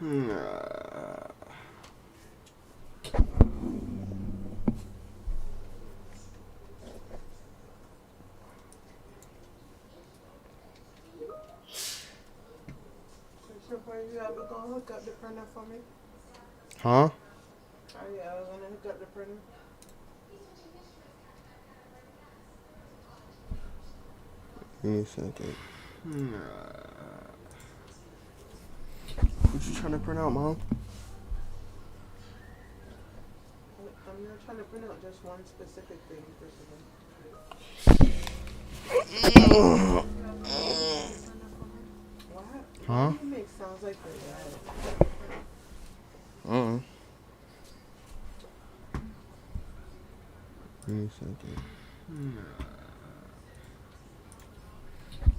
You ever gonna hook up the printer for me? Huh? Are you ever gonna hook up the printer? Give me a second. What you trying to print out, Mom? I'm not trying to print out just one specific thing, What? Huh? Why do you make sounds like your dad? Give me a second.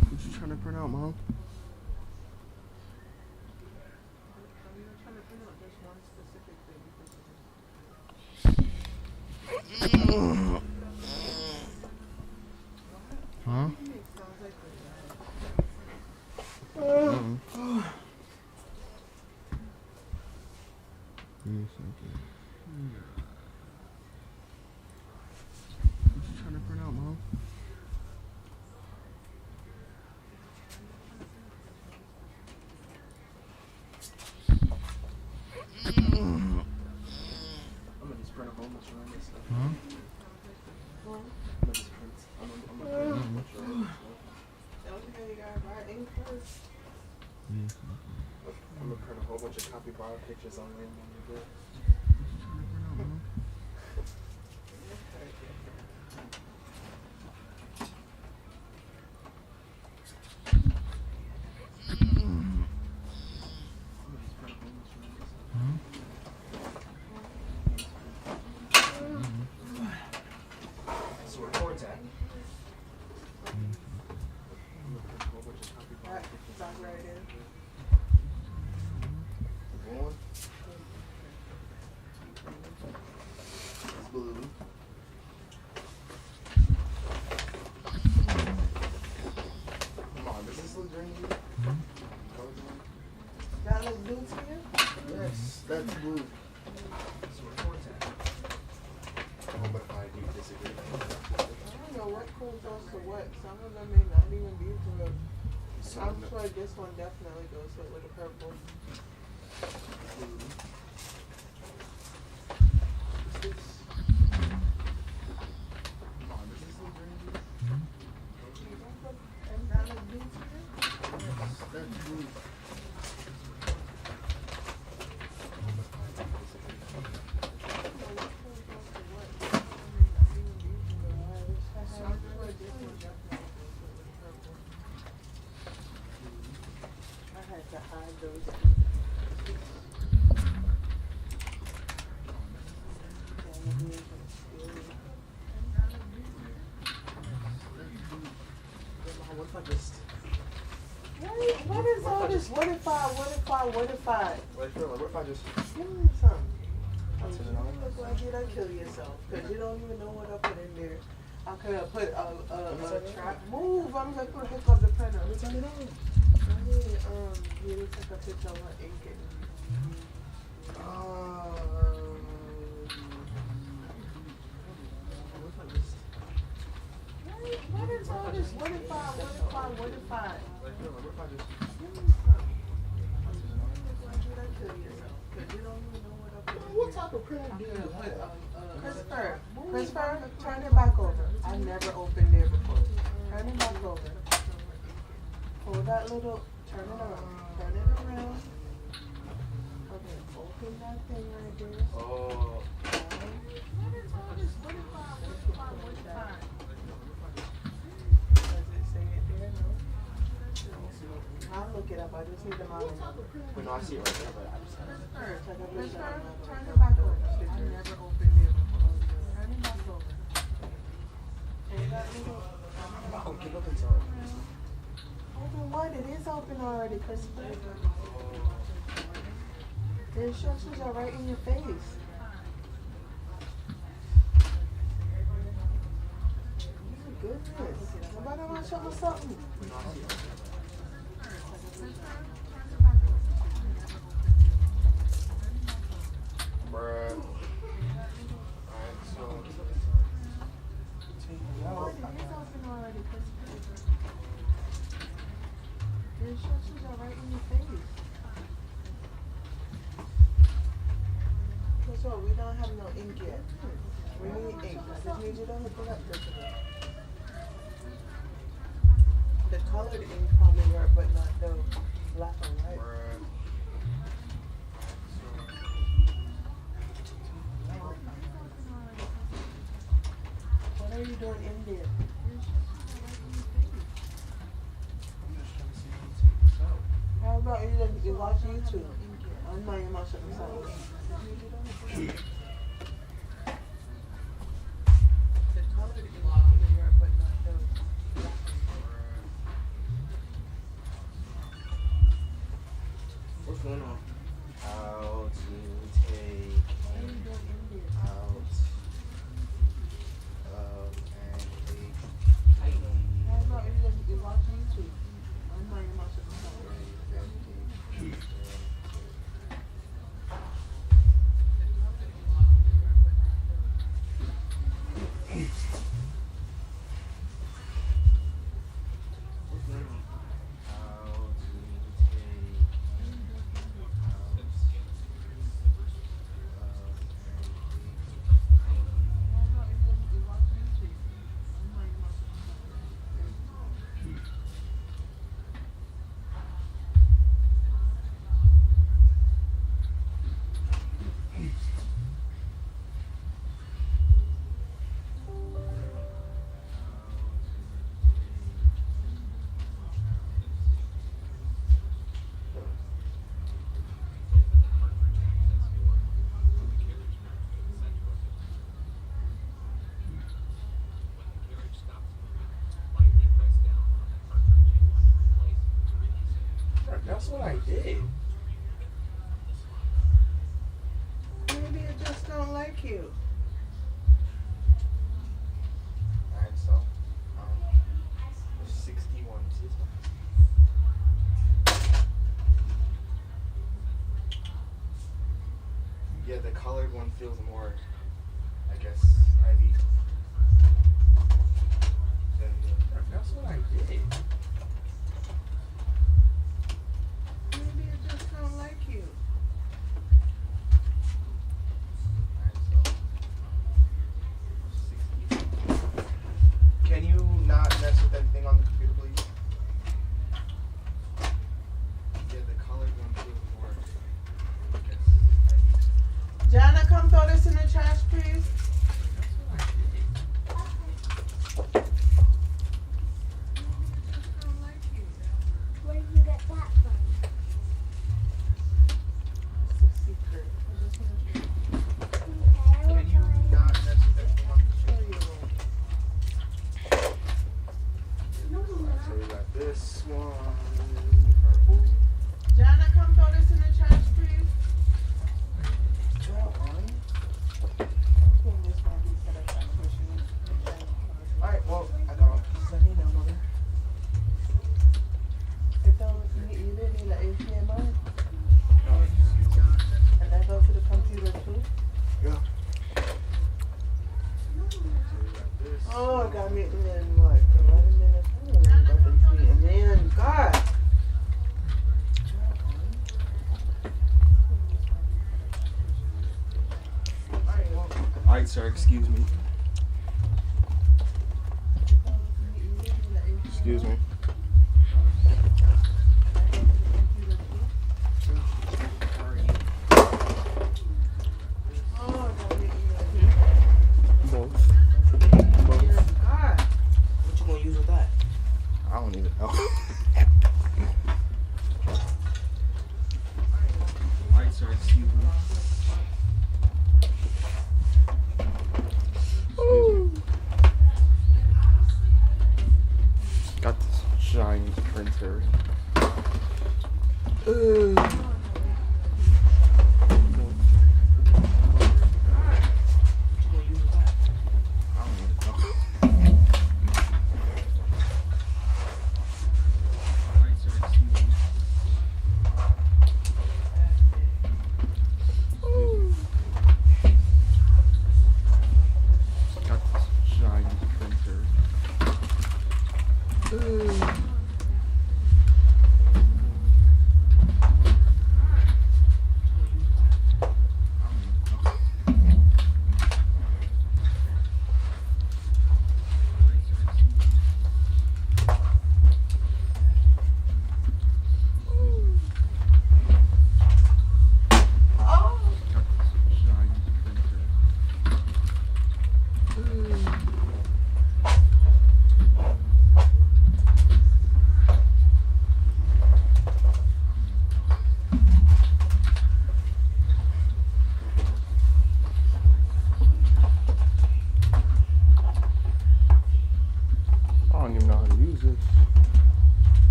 What you trying to print out, Mom? I'm not trying to print out just one specific thing, What? Huh? Why do you make sounds like your dad? Give me a second. What you trying to print out, Mom? I'm gonna just print a whole bunch of random stuff. Huh? I'm gonna just print. I'm gonna print a whole bunch of random stuff. Okay, you gotta buy ink first. Give me a second. I'm gonna print a whole bunch of capybara pictures on random on your book. What you trying to print out, Mom? I'm gonna just print a whole bunch of random stuff. Huh? So records at. I'm gonna print a whole bunch of capybara That pictures. sounds right in. One. It's blue. Come on, does this look green to you? That look blue to you? Yes, that's blue. So records at. Oh, but if I do disagree. I don't know what goes to what. Some of them may not even be blue. I'm sure this one definitely goes with the purple. Come on, does this look green to you? And that look blue to you? Yes, that's blue. Oh, but if I do disagree. I don't know what goes to what. Some of them may not even be blue. I'm sure this one definitely goes with the purple. I had to hide those two. What if I just... What is all this? What if I? What if I just... Give me something. I'll turn it on. Look like you done kill yourself because you don't even know what I put in there. I could have put a trap. Move. I'm gonna pick up the printer. Let me turn it on. I need you to take a picture of my ink and What if I just... what is all this? What if I? What if I just... Give me something. Look like you done kill yourself because you don't even know what I put in What there. type of printer do you have? Christopher, turn it back over. I never opened there before. Turn it back over. Pull that little, turn it around. Turn it around. Okay, open that thing right there. Oh. What is all this? What if I? Does it say it there? No. I'll look it up. I just need the model number. Wait, no, I see it right there, but I just have it. Christopher, turn it back over. I never opened it before. Turn it back over. Pull that little. Oh, give up until... Open what? It is open already, Christopher. The instructions are right in your face. Oh my goodness. Nobody want to show me something? No, I see it. no ink yet. We need ink. I just need you to hook it up just a bit. The colored ink probably work, but not the black and white. What are you doing in there? How about you watch YouTube? I'm not even watching the song. The colored ink probably work, but not the black and white. What's going on? How to take out and take How about you watch YouTube? I'm not even watching the song. That's what I did. Maybe it just don't like you. Alright, so 61. See this one? Yeah, the colored one feels more, I guess, heavy than the. That's what I did. Maybe it just don't like you. Alright, so 60. Can you not mess with anything on the computer, please? Yeah, the colored one feels more, I guess, heavy. Jana, come throw this in the trash, please. That's what I did. Where did you get that from? It's a secret. I just want to Can you not mess with anything on the show computer? you. So we got this one, purple. Jana, come throw this in the trash, please. That one. Okay, this might be set up as pushing it. Alright, well, I got send me now, mother. Então, you didn't need an HDMI? No, excuse me. And that goes to the computer too? Yeah. So we got this. Oh, it got me in what? 11 minutes. Oh, and then, God. Alright, sir, excuse me. Excuse me. Oh, it got me in. Both. God. What you gonna use with that? I don't even know. Alright, sir, excuse me. Got this shiny printer. Got this shiny printer.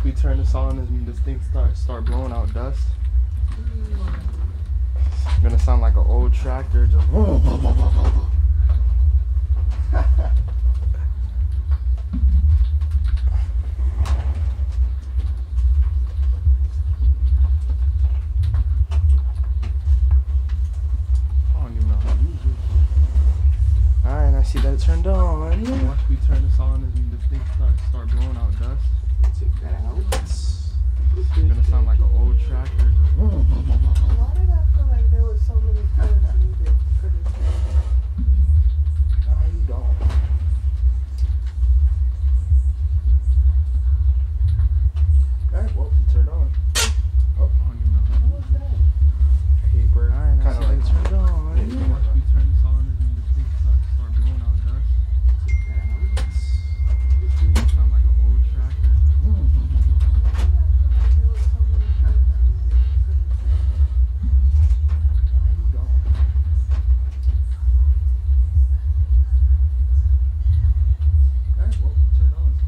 Watch me turn this on and this thing start blowing out dust. It's gonna sound like an old tractor. Just I don't even know how to use it. Alright, I see that it turned on. Watch me turn this on and this thing start blowing out dust. Take that out. It's gonna sound like an old tractor. Why did I feel like there was so many parts needed for this thing? No, you don't. Alright, well, it turned on. Oh, I don't even know. What was that? Paper. Alright, Kind of like it turned on. Watch me turn this on and this thing start blowing out dust. Take that out. It's gonna sound like an old tractor.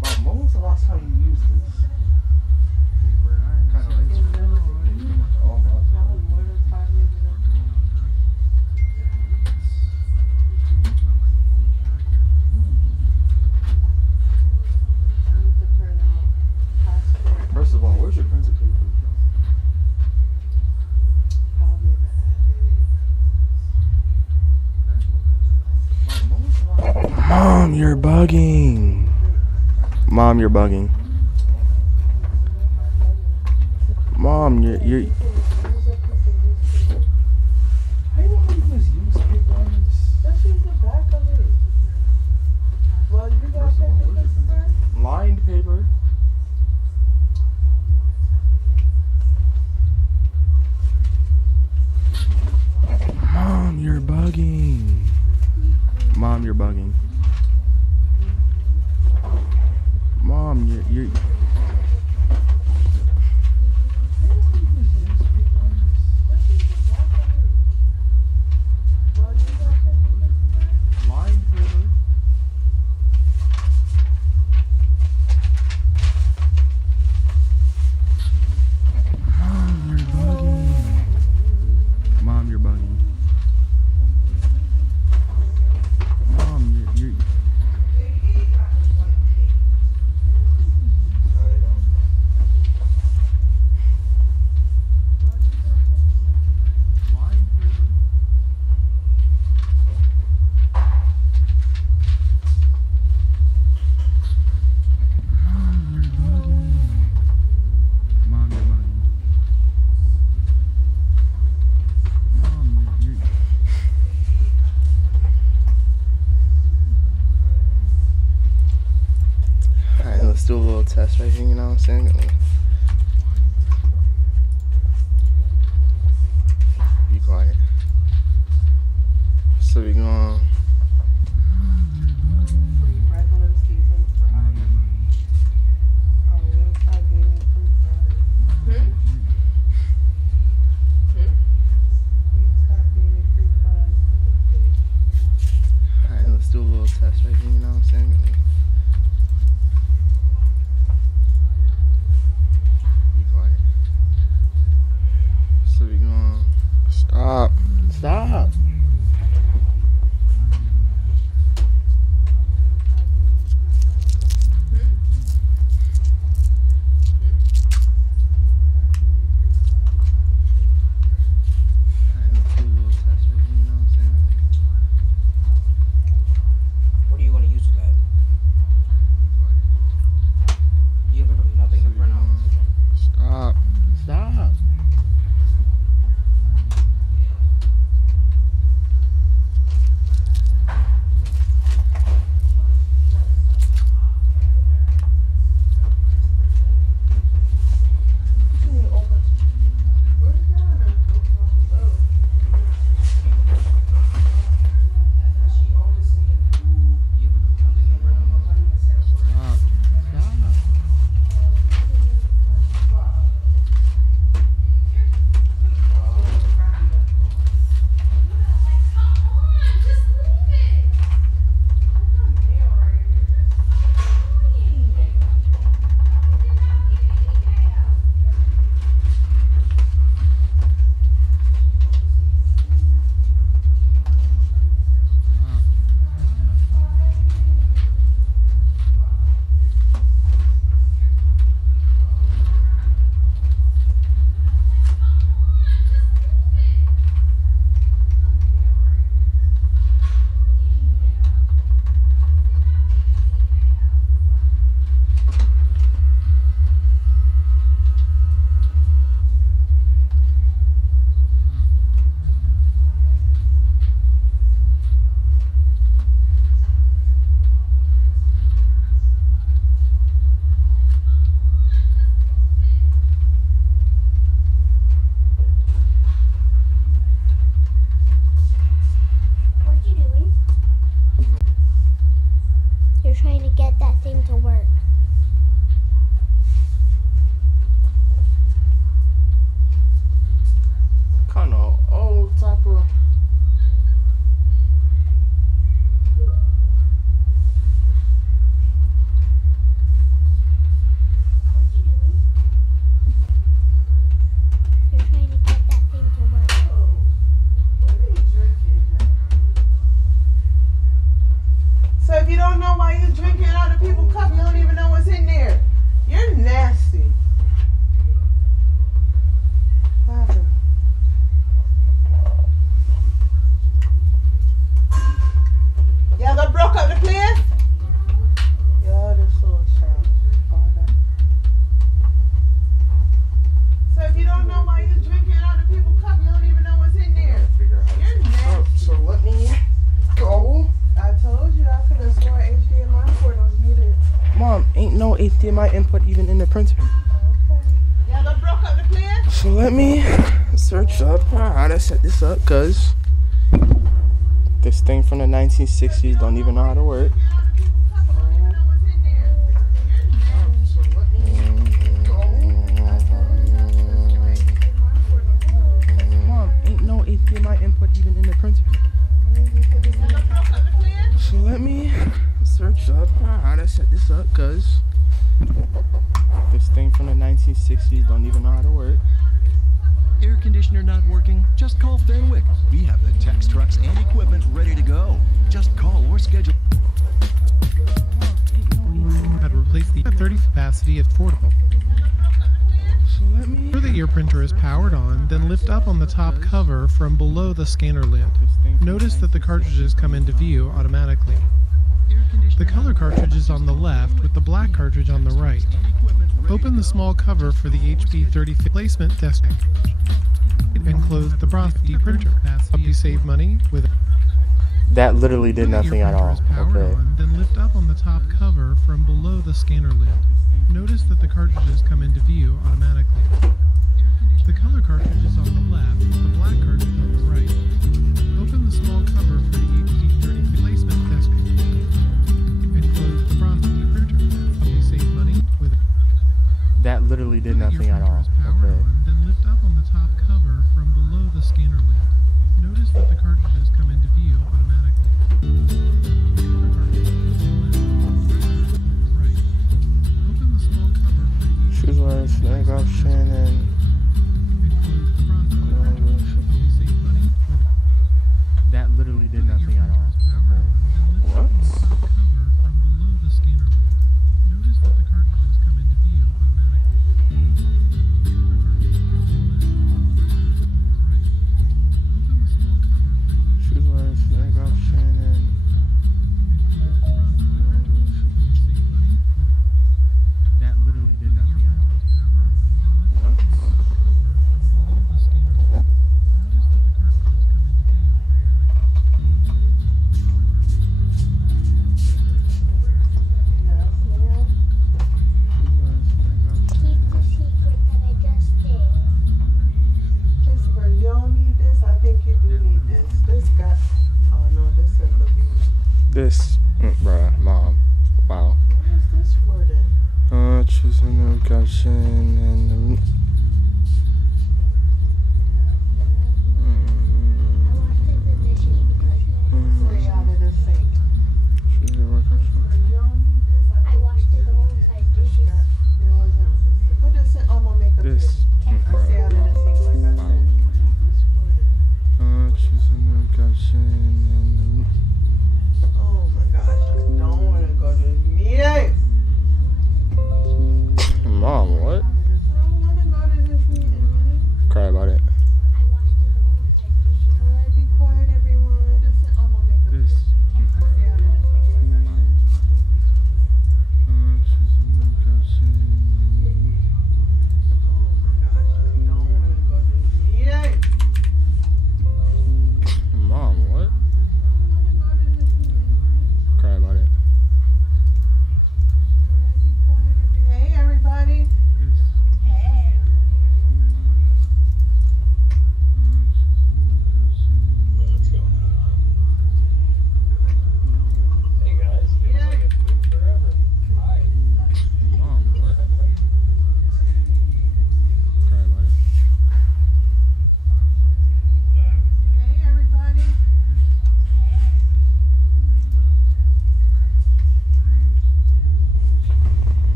Mom, when was the last time you used this? Paper. Kind of like oh my Probably more than 5 years ago. I need to print out passport. First of all, where's your printer paper? Probably in the attic. Mom, you're bugging. Mom, you're bugging. Mom, you're. Use a piece of newspaper. How you want me to use paper on this? Just use the back of it. Well, you got First of all, paper, where's your Christopher? Lined paper. Mom, you're bugging. Mom, you're bugging. Mom, you're. Lined paper. Mom, you're bugging. Mom, you're bugging. Mom, you're. Lined paper. Mom, you're bugging. Mom, you're bugging. Mom, you're. Alright, let's do a little test right here, you know what I'm saying? Be quiet. So we going. Free regular season fries. Oh, we'll start getting free fries. We'll start getting free fries. Alright, let's do a little test right here, you know what I'm saying? trying to get that thing to work. Kind of old type of. What are you doing? You're trying to get that thing to work. What are you drinking? So if you don't know why you're drinking out of people's cup, you don't even know what's in there. You're nasty. What happened? Y'all done broke up the place? Y'all just so shy. So if you don't know why you're drinking out of people's cup, you don't even know what's in there. Figure out how You're to set this up. nasty. So let me go. I told you I could have sworn HDMI port was needed. Mom, ain't no HDMI input even in the printer. Okay. Y'all done broke up the place? So let me search up how to set this up, cause this thing from the 1960s don't even know how to work. So let me go. Mom, ain't no HDMI input even in the printer. So let me search up how to set this up, cause this thing from the 1960s don't even know how to work. Air conditioner not working? Just call Fenwick. We have the tax trucks and equipment ready to go. Just call or schedule. Had replaced the 30 capacity as portable. So let me Ensure that your printer is powered on, then lift up on the top cover from below the scanner lid. Notice that the cartridges come into view automatically. The color cartridge is on the left with the black cartridge on the right. Open the small cover for the HP 30 placement desk and close the Brothy printer. Help you save money with that literally did Ensure that nothing your at printer all. is powered Okay. on, then lift up on the top cover from below the scanner lid. Notice that the cartridges come into view automatically. The color cartridge is on the left with the black cartridge on the right. Open the small cover for the HP 30 placement desk and close the Brothy printer. Help you save money with That literally did Ensure that nothing your at printer all. is powered Okay. on, then lift up on the top cover from below the scanner lid. Notice that the cartridges come into view automatically. The color cartridge is on the left. Right. Open the small cover for the Choose wireless snag option and and close the Brothy printer. Help you save money with that literally did Your nothing at printer all. is powered on, then lift up on the What? top cover from below the scanner lid. Notice that the cartridges come into view automatically. The color cartridge is on the left. Right. Open the small cover for the Choose wireless snag option and and close the Brothy printer. Help you save money with that literally did Your nothing at printer all. is powered on, then lift up on the top cover from below the scanner lid. Notice that the cartridges come into view automatically. Keep the secret that I just did. Christopher, you don't need this. I think you do need this. This got. Oh no, this is the view. This, bruh, mom. Wow. What is this for then? Choose a notification and. I washed the dishes because Stay out of the sink. Choose your work option. Christopher, you don't need this. I think washed you it do the whole need time. this. Dishes. There wasn't. Put this in on my makeup This, table. I stay out of the sink like I said. What is this for then? choose a notification and. Oh my gosh. Don't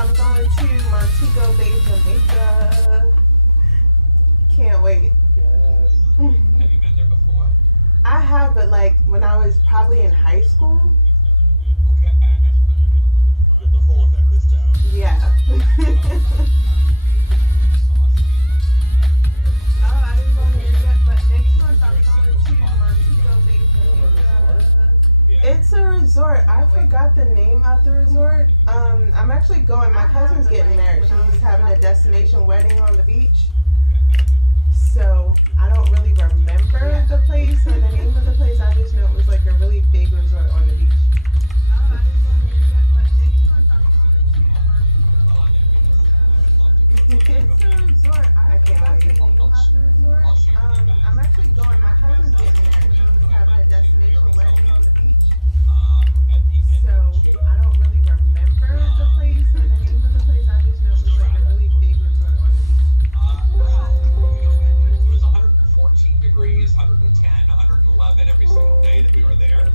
I'm going to Montego Bay, Jamaica. Can't wait. Yes. Have you been there before? I have, but like when I was probably in high school. Okay. With the full effect this time. Yeah. Oh, I didn't go there yet, but next month I'm going to Montego Bay, Jamaica. It's a resort. I forgot the name of the resort. I'm actually going. My cousin's getting married. She's having a destination wedding on the beach. So I don't really remember the place or the name of the place. I just know it was like a really big resort on the beach. Oh, I didn't go there yet, but next month I'm going to It's a resort. I forgot the name of the resort. I'm actually going. My cousin's getting married. She's having a destination wedding on the beach. So I don't really remember the place or the name of the place. I just know it was like a really big resort on the beach. It was 114 degrees, 110, 111 every single day that we were there.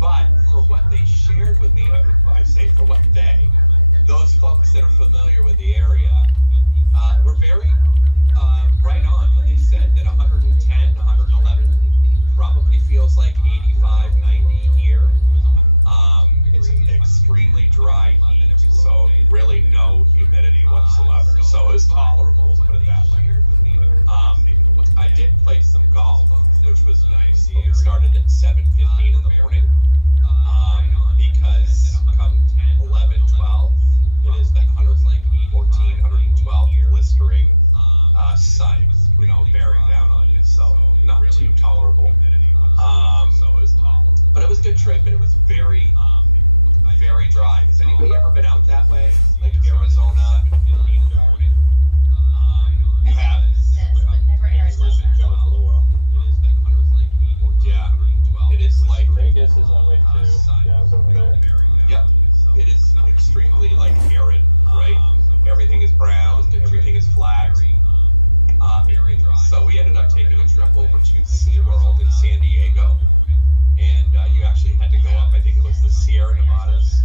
But for what they shared with me, I say for what they, those folks that are familiar with the area, were very right on when they said that 110, 111 probably feels like 85, 90 here. It's an extremely dry heat, so really no humidity whatsoever. So it was tolerable, let's put it that way. I did play some golf, which was nice, but we started at 7:15 in the morning, because come 11, 12, it is that 114, 112 blistering sun, bearing down on you, so not too tolerable. But it was a good trip, and it was very, very dry. Has anybody ever been out that way, like Arizona? You have? Never Arizona. Yeah, it is like Vegas is that way too. Yeah, it's over there. Yep, it is extremely like arid, right? Everything is brown, everything is flat. So we ended up taking a trip over to SeaWorld in San Diego, and you actually had to go up. I think it was the Sierra Nevadas,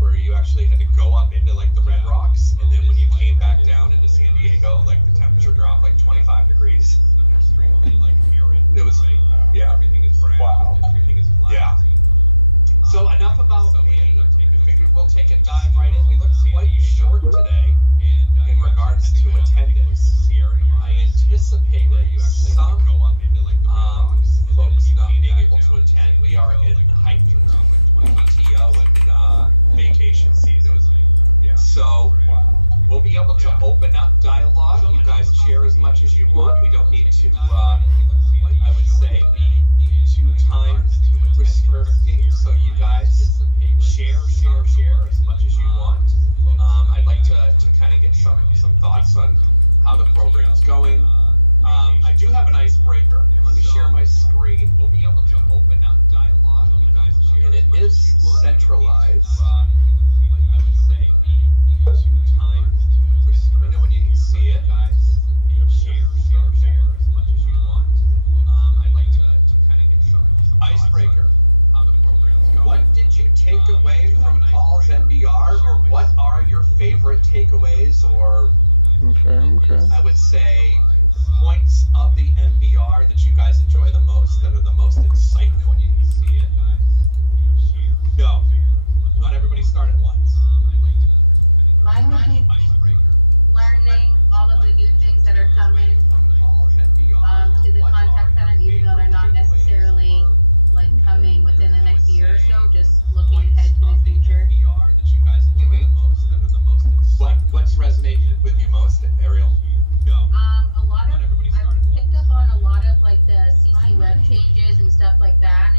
where you actually had to go up into like the Red Rocks, and then when you came back down into San Diego, like the temperature dropped like 25 degrees. It was, yeah. Wow. Yeah. So enough about me. I figured we'll take a dive right in. We look quite short today in regards to attendance. I anticipated some folks not being able to attend. We are in heightened PTO and vacation season. So we'll be able to open up dialogue. You guys share as much as you want. We don't need to, I would say, be too time restricting. So you guys share as much as you want. I'd like to kind of get some thoughts on how the program's going. I do have an icebreaker, and let me share my screen. We'll be able to open up dialogue. You guys share, and it is centralized. I would say 2 times. Let me know when you can see it, guys. Share as much as you want. I'd like to kind of get some icebreaker. How the program's going. What did you take away from Paul's MBR, or what are your favorite takeaways, or Okay. I would say points of the MBR that you guys enjoy the most, that are the most insightful? You can see it, guys. Go. Not everybody start at once. Mine would be learning all of the new things that are coming to the contact center, even though they're not necessarily like coming within the next year or so. Just looking ahead to the future. What's resonated with you most, Ariel? A lot of I've picked up on a lot of like the CC web changes and stuff like that.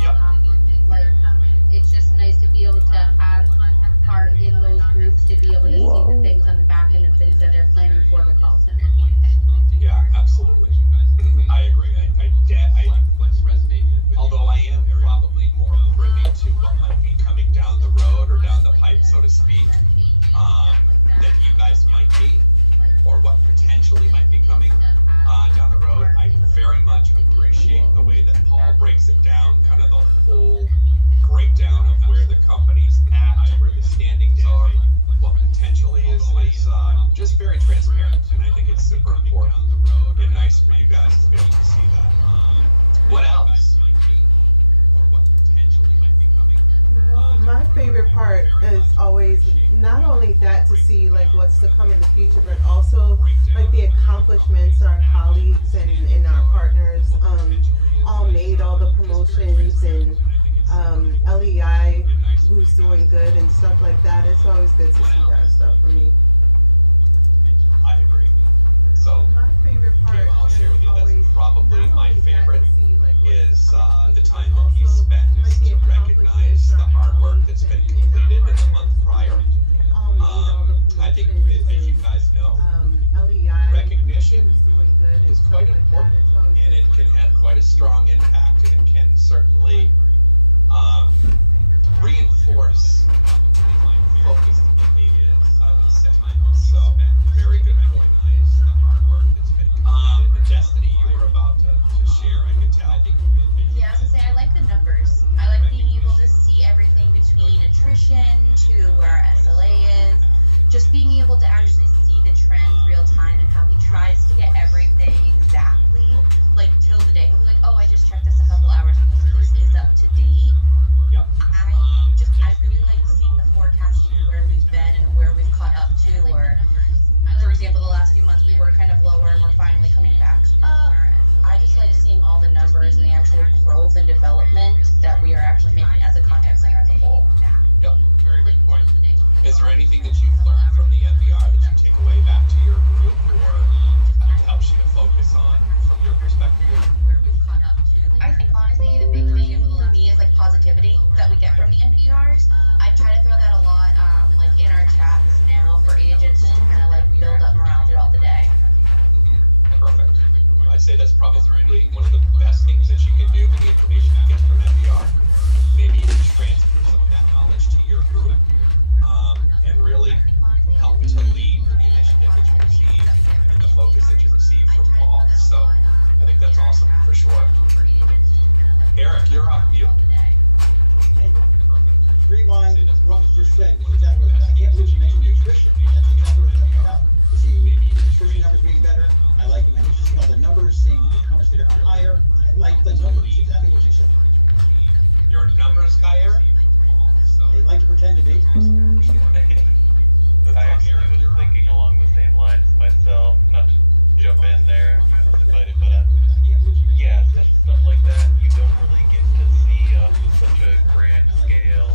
Yep. Like it's just nice to be able to have part in those groups, to be able to see the things on the back end of things that they're planning for the call center. Yeah, absolutely. I agree. Although I am probably more privy to what might be coming down the road or down the pipe, so to speak, than you guys might be, or what potentially might be coming down the road. I very much appreciate the way that Paul breaks it down, kind of the whole breakdown of where the company's at, where the standing part is always not only that to see like what's to come in the future, but also like the accomplishments our colleagues and our partners all made, all the promotions and LEI who's doing good and stuff like that. It's always good to see that stuff for me. I agree. So, My favorite part here, I'll share with you, that's always probably not my only that favorite, to see, like, what's is to come in the future, time but that he also, spends like, the to recognize accomplishments the our hard work that's colleagues been and our completed in the partners month prior. all made all the I think, promotions as you and guys know, LEI recognition who's doing good and is stuff quite like important, that. It's always and good it to can see. have quite a strong impact, and it can certainly reinforce focused behaviors, I would say. So, very good point. Destiny, you were about to share, I could tell. Yeah, I was gonna say, I like the numbers. I like being able to see everything between attrition to where our SLA is. Just being able to actually see the trends real time and how he tries to get everything exactly, like till the day. He'll be like, oh, I just checked this a couple hours ago, so this is up to date. Yep. I really like seeing the forecasting and where we've been and where we've caught up to, or for example, the last few months we were kind of lower and we're finally coming back up. I just like seeing all the numbers and the actual growth and development that we are actually making as a contact center as a whole. Yep, very good point. Is there anything that you've learned from the NVR that you take away back to your group, or helps you to focus on from your perspective? I think honestly the big thing for me is like positivity that we get from the NPRs. I try to throw that a lot like in our chats now for agents just to kind of like build up morale throughout the day. Perfect. I'd say that's probably one of the best things that you can do with the information you get from NVR. Maybe even transfer some of that knowledge to your group, and really help to lead the initiative that you receive and the focus that you receive from Paul. So I think that's awesome for sure. Eric, you're off mute. Rewind what was just said. Exactly. I can't believe you mentioned nutrition. That's exactly what I'm about. You see nutrition numbers being better. I like them. I need to see all the numbers, seeing how much they got higher. I like the numbers. Exactly what you said. Your numbers guy, Eric? They like to pretend to be. I actually was thinking along the same lines myself, not to jump in there if I was invited, but yeah, stuff like that you don't really get to see on such a grand scale.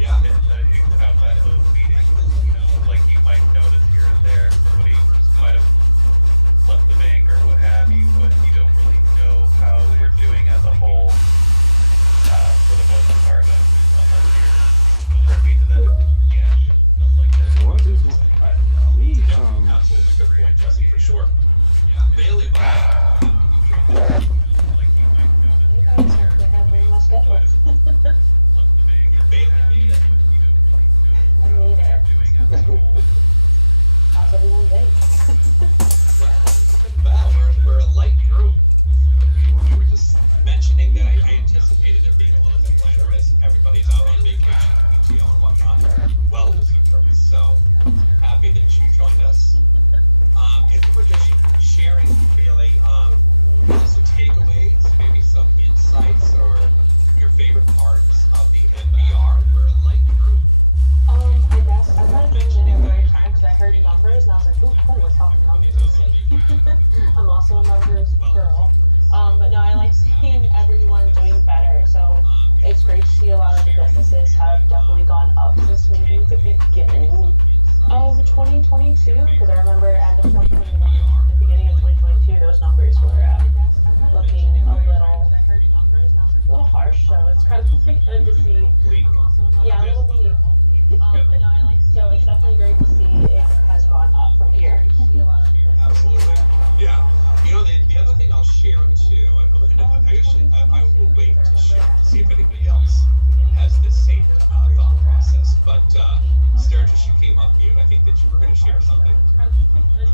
Yeah. Outside of those meetings, you know, like you might notice here and there somebody might have left the bank or what have you, but you don't really know how we're doing as a whole for the most part, unless you're privy to that. Yeah, stuff like that. What is going on? Absolutely good point, Jesse, for sure. Bailey, How's everyone doing? Wow, we're a light group. We were just mentioning that I anticipated it being a little bit lighter as everybody's out on vacation, PTO and whatnot. Well, so happy that you joined us. And we were just sharing, Bailey, some takeaways, maybe some insights or your favorite parts of the NVR. We're a light group. I guess I started doing it at the right time because I heard numbers and I was like, ooh, cool, we're talking numbers. I'm also a numbers girl. But no, I like seeing everyone doing better. So it's great to see a lot of the businesses have definitely gone up since maybe the beginning of 2022. Because I remember end of 2021, the beginning of 2022, those numbers were looking a little harsh. So it's kind of good to see. Yeah, a little bleak. But no, I like so it's definitely great to see it has gone up from here. Absolutely. Yeah. You know, the other thing I'll share too, I will wait to share to see if anybody else has the same thought process. But Sturgis, you came up mute. I think that you were going to share something.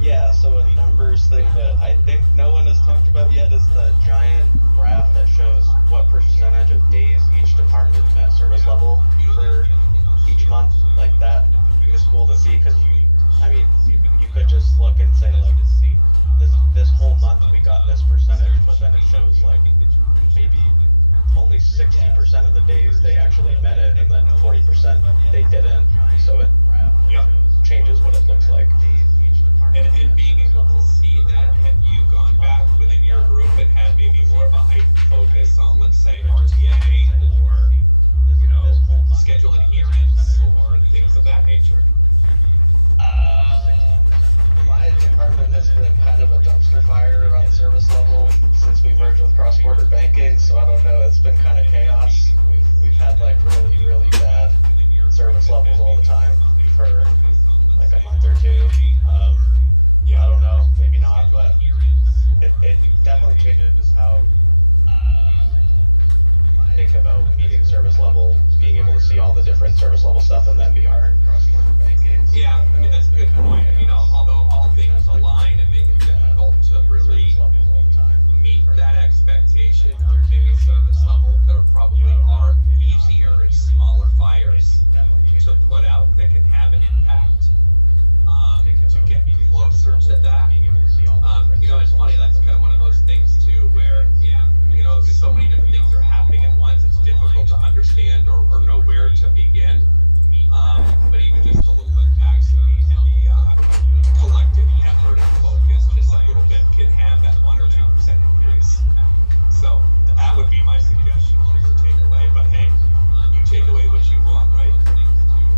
Yeah, so a numbers thing that I think no one has talked about yet is the giant graph that shows what percentage of days each department met service level for each month. Like, that is cool to see because you could just look and say, like, this whole month we got this percentage, but then it shows, like, maybe only 60% of the days they actually met it, and then 40% they didn't. So it changes what it looks like. And being able to see that, have you gone back within your group and had maybe more of a heightened focus on, let's say, RTA or, you know, schedule adherence or things of that nature? My department has been kind of a dumpster fire on the service level since we merged with cross-border banking, so I don't know, it's been kind of chaos. We've had like really bad service levels all the time for like a month or two. I don't know, maybe not, but it definitely changes how think about meeting service level, being able to see all the different service level stuff in the MBR. Yeah, I mean, that's a good point. You know, although all things align and make it difficult to really meet that expectation of maybe service level, there probably are easier and smaller fires to put out that can have an impact. To get closer to that, you know, it's funny. That's kind of one of those things too, where you know, so many different things are happening at once. It's difficult to understand or know where to begin. But even just a little impact and the collective effort and focus, just a little bit, can have that 1 or 2% increase. So that would be my suggestion for your takeaway. But hey, you take away what you want, right?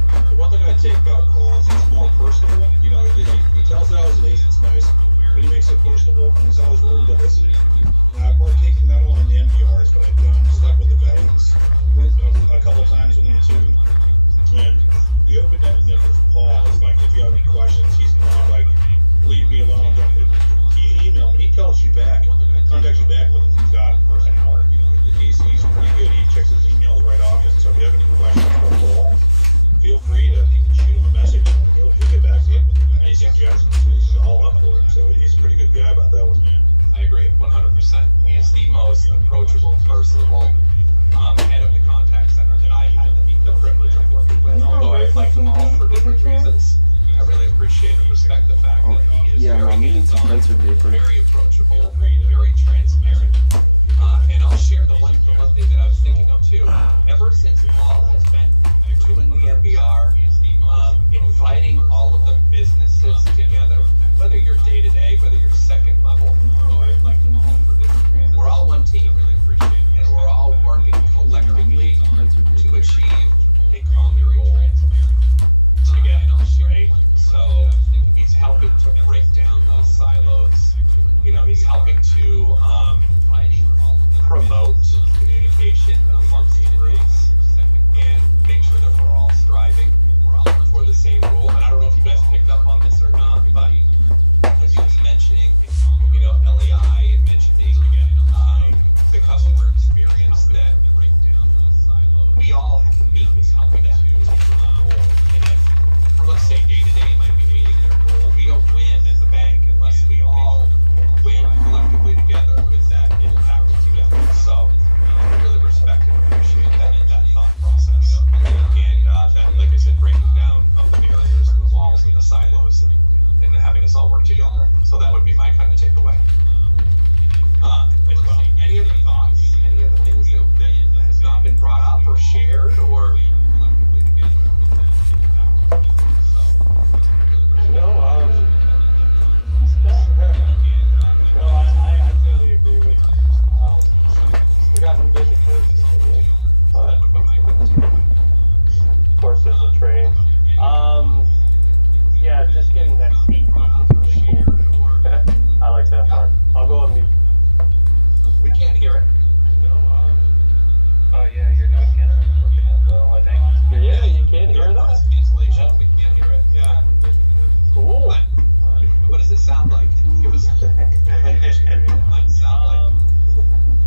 The one thing I take about Paul is it's more personable. You know, he tells it how it is, it's nice, but he makes it personable, and he's always willing to listen. And I've partaken not only in the MDRs, but I've done stuff with the veterans group a couple times with them too. And the open-endedness with Paul is like, if you have any questions, he's not like, leave me alone. He email me, he tells you back, contacts you back within an hour. You know, he's pretty good. He checks his emails right off, and so if you have any questions about Paul, feel free to shoot him a message. He'll get back to you. Any suggestions, he's all up for it. So he's a pretty good guy about that one. I agree, 100%. He's the most approachable, personable head of the contact center that I had the privilege of working with. Although I like them all for different reasons, I really appreciate and respect the fact that he is very approachable, very transparent. And I'll share the one thing that I was thinking of too. Ever since Paul has been doing the MBR, inviting all of the businesses together, whether you're day-to-day, whether you're second level, we're all one team, and we're all working collectively to achieve a common goal together, right? So he's helping to break down those silos. You know, he's helping to promote communication amongst groups and make sure that we're all striving for the same goal. And I don't know if you guys picked up on this or not, but as he was mentioning, you know, LEI and mentioning the customer experience, that we all meet is helping to take the goal. And if, let's say, day-to-day might be meeting their goal, we don't win as a bank unless we all win collectively together with that impact together. So I really respect and appreciate that thought process. And that, like I said, breaking down of the barriers and the walls and the silos and having us all work together. So that would be my kind of takeaway. As well. Any other thoughts? Any other things that has not been brought up or shared or collectively together? I totally agree with we got some good first, but of course there's a train. Yeah, just getting that speed. I like that part. I'll go on mute. We can't hear it. Oh yeah, your noise cancellation working out well, I think. Yeah, you can hear that. Noise cancellation. We can't hear it. Yeah. Cool. What does it sound like? Give us what it might sound like.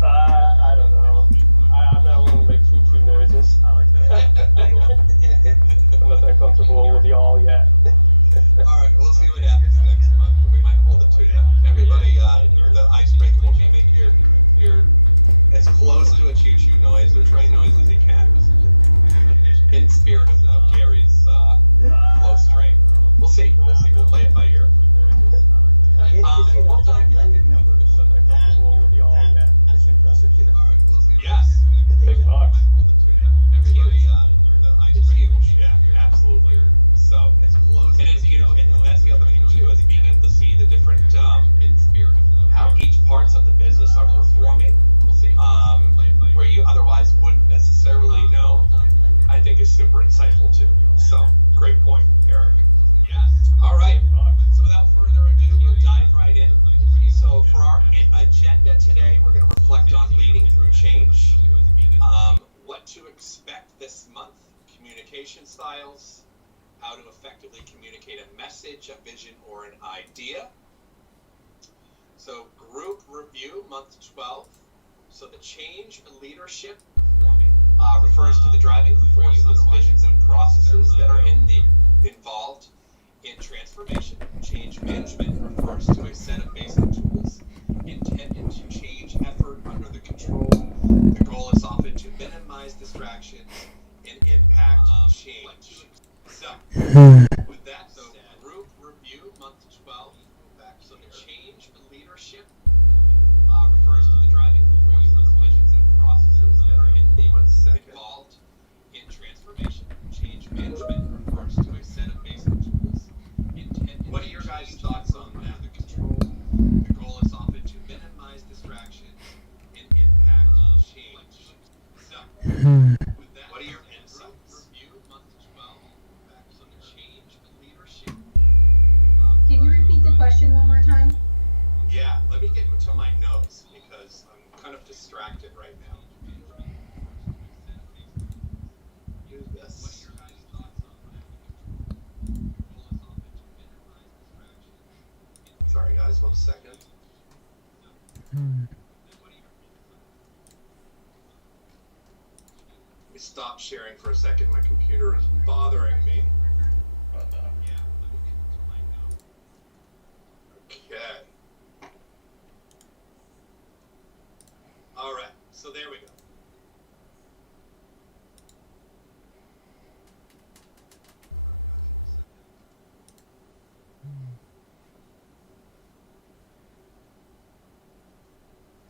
I don't know. I'm not willing to make choo-choo noises. I like that. I'm not that comfortable with y'all yet. Alright, we'll see what happens next month. We might hold it to you. Everybody, the icebreaker will be make your as close to a choo-choo noise or train noise as you can. In spirit of Gary's close train. We'll see. We'll play it by ear. That's impressive. Yes. Big bucks. Everybody, the icebreaker And it's, you know, and that's the other thing too, is being able to see the different, how each parts of the business are performing, where you otherwise wouldn't necessarily know, I think is super insightful too. So, great point, Eric. All right. So without further ado, we'll dive right in. So for our agenda today, we're going to reflect on leading through change, what to expect this month, communication styles, how to effectively communicate a message, a vision, or an idea. So group review, month 12. So the change leadership refers to the driving forces, visions, and processes that are involved in transformation. Change management refers to a set of basic tools intended to change effort under the control. The goal is often to minimize distractions and impact change. So, with that, so group review, month 12. So the change leadership refers to the driving forces, visions, and processes that are involved in transformation. Change management refers to a set of basic tools intended. What are your guys' thoughts on that? The control. The goal is often to minimize distractions and impact change. So, with that, what are your insights? Review month 12. So the change leadership. Can you repeat the question one more time? Yeah, let me get to my notes because I'm kind of distracted right now. Use this. Sorry guys, 1 second. Let me stop sharing for a second. My computer is bothering me. Okay. All right, so there we go.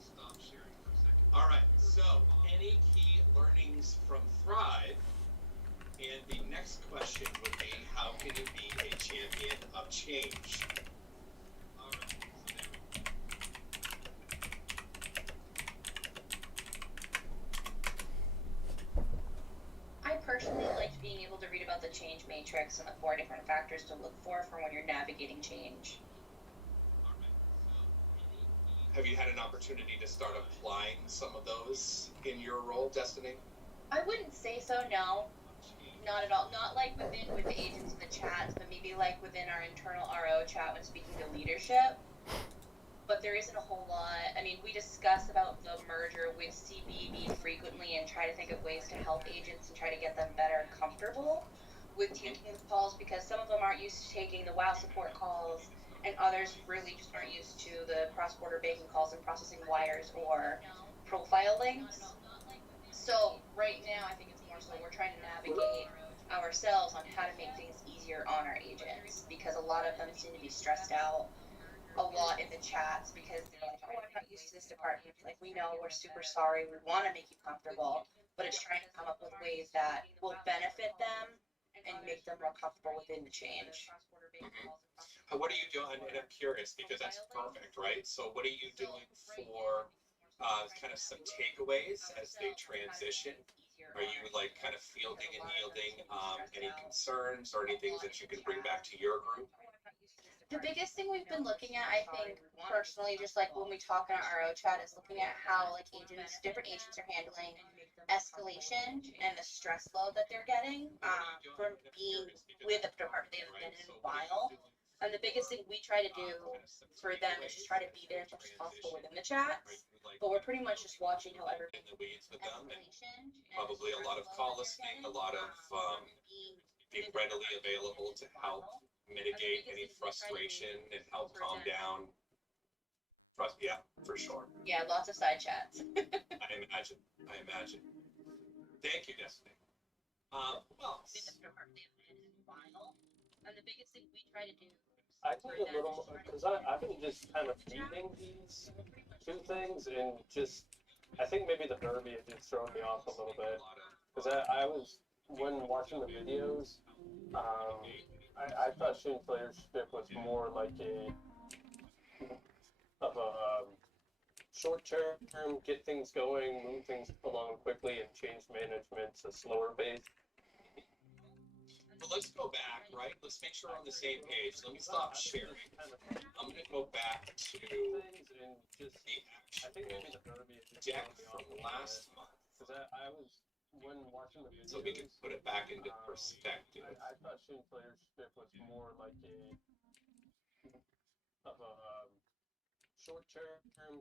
Stop sharing for a second. All right, so any key learnings from Thrive? And the next question would be, how can you be a champion of change? All right, so there we go. I personally liked being able to read about the change matrix and the 4 different factors to look for when you're navigating change. Have you had an opportunity to start applying some of those in your role, Destiny? I wouldn't say so, no. Not at all. Not like with the agents in the chats, but maybe like within our internal RO chat when speaking to leadership. But there isn't a whole lot. I mean, we discuss about the merger with CBB frequently and try to think of ways to help agents and try to get them better comfortable with taking the calls, because some of them aren't used to taking the WOW support calls, and others really just aren't used to the cross-border banking calls and processing wires or profile links. So right now, I think it's more so we're trying to navigate ourselves on how to make things easier on our agents, because a lot of them seem to be stressed out a lot in the chats because they're like, oh, I'm not used to this department. Like, we know, we're super sorry, we want to make you comfortable, but it's trying to come up with ways that will benefit them and make them more comfortable within the change. What are you doing? And I'm curious because that's perfect, right? So what are you doing for kind of some takeaways as they transition? Are you like kind of fielding and yielding any concerns or any things that you can bring back to your group? The biggest thing we've been looking at, I think, personally, just like when we talk in our RO chat, is looking at how like different agents are handling escalation and the stress load that they're getting from being with a department they haven't been in a while. And the biggest thing we try to do for them is just try to be there as much as possible within the chats. But we're pretty much just watching how everything in the weeds with them, and probably a lot of call listening, a lot of being readily available to help mitigate any frustration and help calm down. Yeah, for sure. Yeah, lots of side chats. I imagine. Thank you, Destiny. Well, and the biggest thing we try to do. I think a little, because I've been just kind of reading these two things, and just, I think maybe the verbiage is throwing me off a little bit. Because I was, when watching the videos, I thought student leadership was more like a short-term, get things going, move things along quickly, and change management's a slower pace. But let's go back, right? Let's make sure we're on the same page. Let me stop sharing. I'm going to go back to the actual deck from last month. Because I was, when watching the videos, So we can put it back into perspective. I thought student leadership was more like a short-term,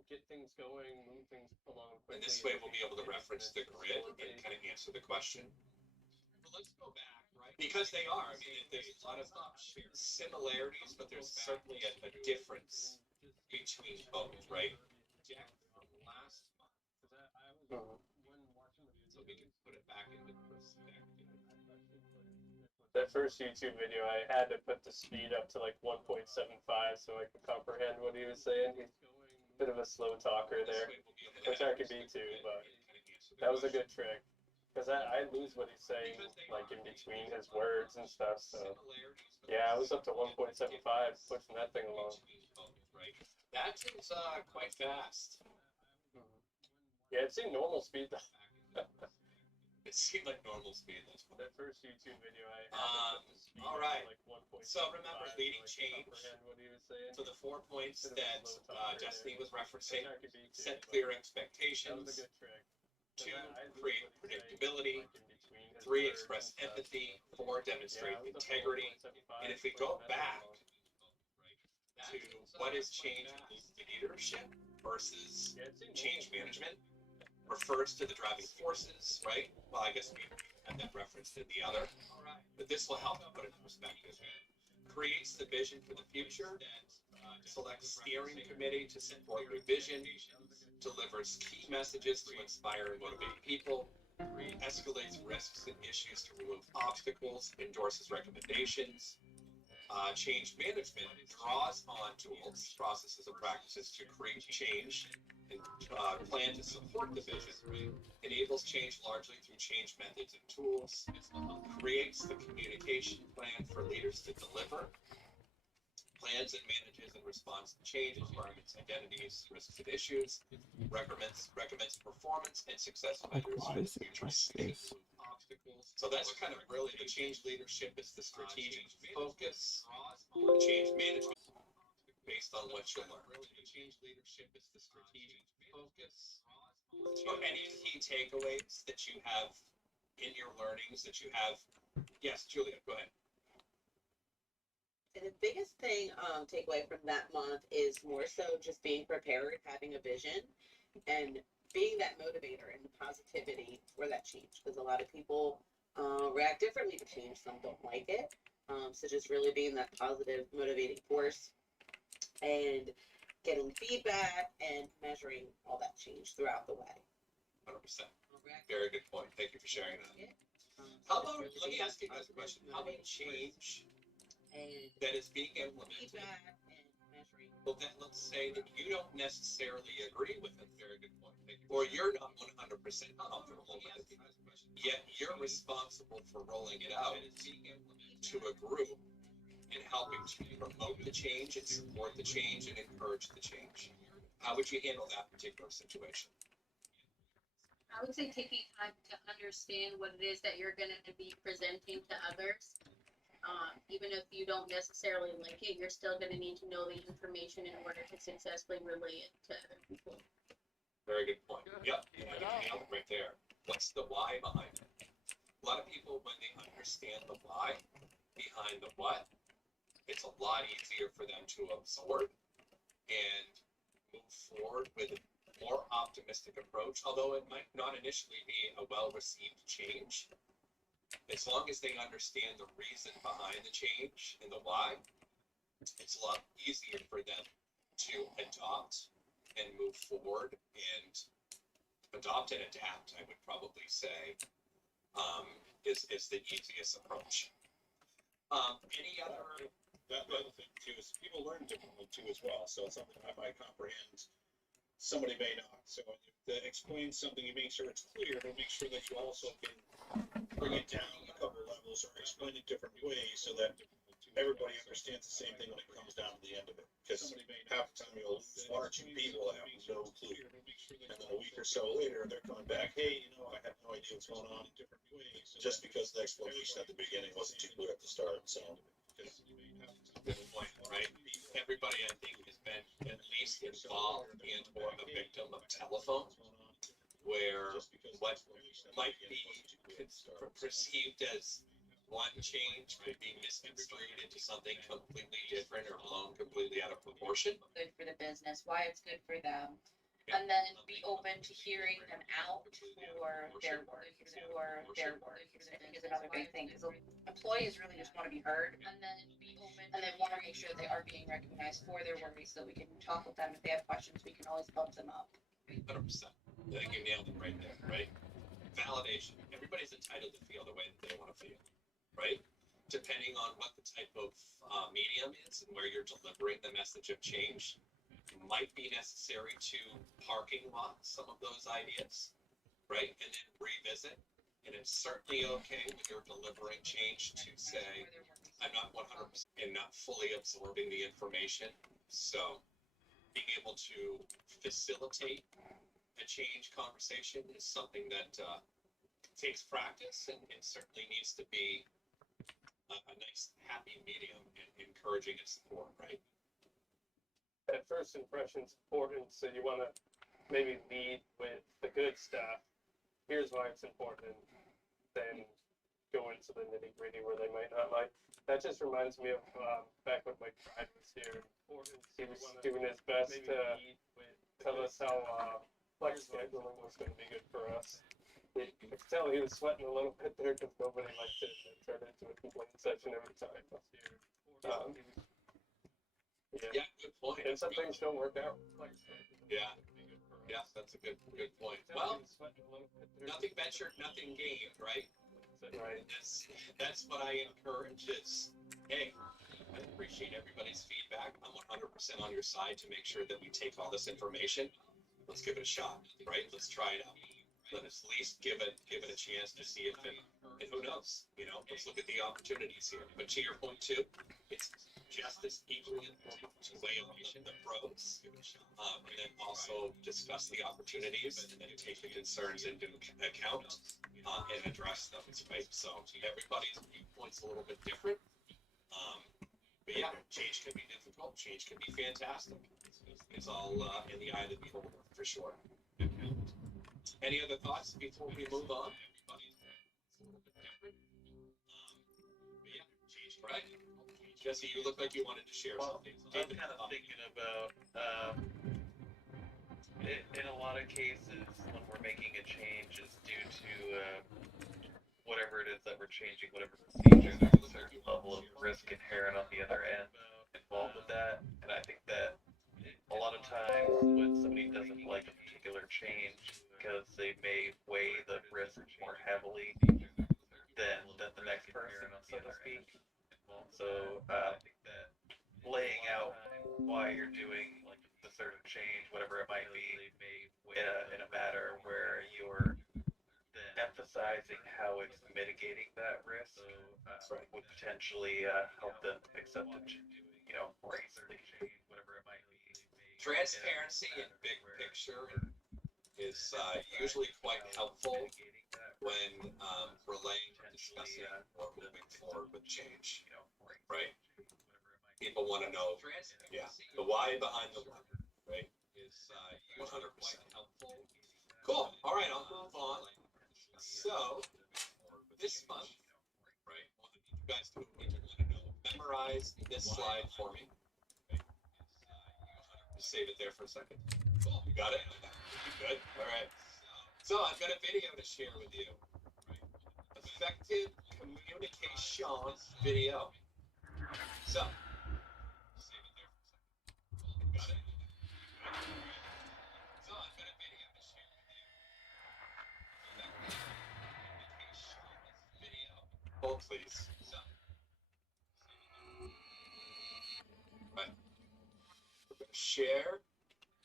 get things going, move things along quickly. And this way we'll be able to reference the grid and kind of answer the question. But let's go back, right? Because they are. I mean, there's a lot of similarities, but there's certainly a difference between both, right? Jack from last month. So we can put it back into perspective. That first YouTube video, I had to put the speed up to like 1.75 so I could comprehend what he was saying. He's a bit of a slow talker there, which I could be too, but that was a good trick. Because I lose what he's saying, like, in between his words and stuff, so... Yeah, I was up to 1.75, pushing that thing along. That seems quite fast. Yeah, it seemed normal speed, though. It seemed like normal speed. That first YouTube video, I had to put the speed all right. like 1.75. So remember, leading change. What he was saying. So the 4 points that Destiny was referencing: set clear clear expectations. That was a good trick. 2, create predictability. 3, express empathy. 4, demonstrate integrity. And if we go back to what is change leadership versus change management, refers to the driving forces, right? Well, I guess we had that reference in the other, but this will help put it in perspective. Creates the vision for the future, selects steering committee to support revision, delivers key messages to inspire and motivate people, escalates risks and issues to remove obstacles, endorses recommendations. Change management draws on tools, processes, and practices to create change and plan to support the vision, enables change largely through change methods and tools, creates the communication plan for leaders to deliver, plans and manages in response to change, environments, identities, risks, and issues, recommends performance and success measures for the future state. So that's kind of really the change leadership is the strategic focus, the change management based on what you learn. The change leadership is the strategic focus. So any key takeaways that you have in your learnings that you have? Yes, Julia, go ahead. And the biggest thing takeaway from that month is more so just being prepared, having a vision, and being that motivator and the positivity for that change. Because a lot of people react differently to change. Some don't like it. So just really being that positive, motivating force and getting feedback and measuring all that change throughout the way. 100%. Very good point. Thank you for sharing that. How about, let me ask you guys a question. How about change that is being implemented? Well, then let's say that you don't necessarily agree with it. Very good point. Or you're not 100% comfortable with it. Yet you're responsible for rolling it out to a group and helping to promote the change and support the change and encourage the change. How would you handle that particular situation? I would say taking time to understand what it is that you're going to be presenting to others. Even if you don't necessarily like it, you're still going to need to know the information in order to successfully relay it to other people. Very good point. Yep, you nailed it right there. What's the why behind it? A lot of people, when they understand the why behind the what, it's a lot easier for them to absorb and move forward with a more optimistic approach, although it might not initially be a well-received change. As long as they understand the reason behind the change and the why, it's a lot easier for them to adopt and move forward and adopt and adapt, I would probably say, is the easiest approach. Any other? The other thing too is people learn differently too as well. So it's something I might comprehend, somebody may not. So to explain something, you make sure it's clear, but make sure that you also can bring it down a couple levels or explain it different ways so that understands the same thing when it comes down to the end of it. Because half the time you'll lose one or two people that have no clue. And then a week or so later, they're coming back, hey, I have no idea what's going on. Just because the explanation at the beginning wasn't too clear at the start. So, good point, right? Everybody, I think, has been at least involved and or a victim of telephone, where what might be perceived as one change could be misconstrued into something completely different or blown completely out of proportion. Good for the business, why it's good for them, and then be open to hearing them out for their work, I think is another big thing, because employees really just want to be heard, and they want to make sure they are being recognized for their work, so we can talk with them. If they have questions, we can always bump them up. 100%. I think you nailed it right there, right? Validation. Everybody's entitled to feel the way that they want to feel, right? Depending on what the type of medium is and where you're delivering the message of change, might be necessary to parking lot some of those ideas, right? And then revisit. And it's certainly okay when you're delivering change to say, I'm not 100% and not fully absorbing the information. So being able to facilitate a change conversation is something that takes practice and certainly needs to be a nice happy medium and encouraging and support, right? That first impression's important, so you want to maybe lead with the good stuff. Here's why it's important, then go into the nitty gritty where they might not like. That just reminds me of back when Mike Pride was here. He was doing his best to tell us how flex scheduling was going to be good for us. I could tell he was sweating a little bit there because nobody liked it and it turned into a complaint session every time. Yeah, good point. And some things don't work out. Yeah. Yeah, that's a good point. Well, nothing ventured, nothing gained, right? Right. That's what I encourage is, hey, I appreciate everybody's feedback. I'm 100% on your side to make sure that we take all this information. Let's give it a shot, right? Let's try it out. Let us at least give it a chance to see if it, and who knows, let's look at the opportunities here. But to your point too, it's just as equally important to weigh the pros, and then also discuss the opportunities and then take the concerns into account and address them, right? So everybody's viewpoint's a little bit different. But yeah, change can be difficult, change can be fantastic. It's all in the eye of the beholder, for sure. Any other thoughts before we move on? Right? Jesse, you look like you wanted to share something. I'm kind of thinking about, in a lot of cases, when we're making a change, it's due to whatever it is that we're changing, whatever procedure, there's a certain level of risk inherent on the other end involved with that. And I think that a lot of times when somebody doesn't like a particular change, because they may weigh the risk more heavily than the next person, so to speak. So laying out why you're doing the certain change, whatever it might be, in a matter where you're emphasizing how it's mitigating that risk would potentially help them accept it, more easily. Transparency and big picture is usually quite helpful when relaying, discussing, or moving forward with change, right? People want to know, the why behind the what, right? Is 100% helpful. Cool. All right, I'll move on. So, this month, right, you guys do what you want to know. Memorize this slide for me. Just save it there for a second. Cool. You got it? Good. All right. So I've got a video to share with you. Effective communication video. So, save it there for a second. Got it? So I've got a video to share with you. Effective communication video. Hold please. So, right. We're going to share.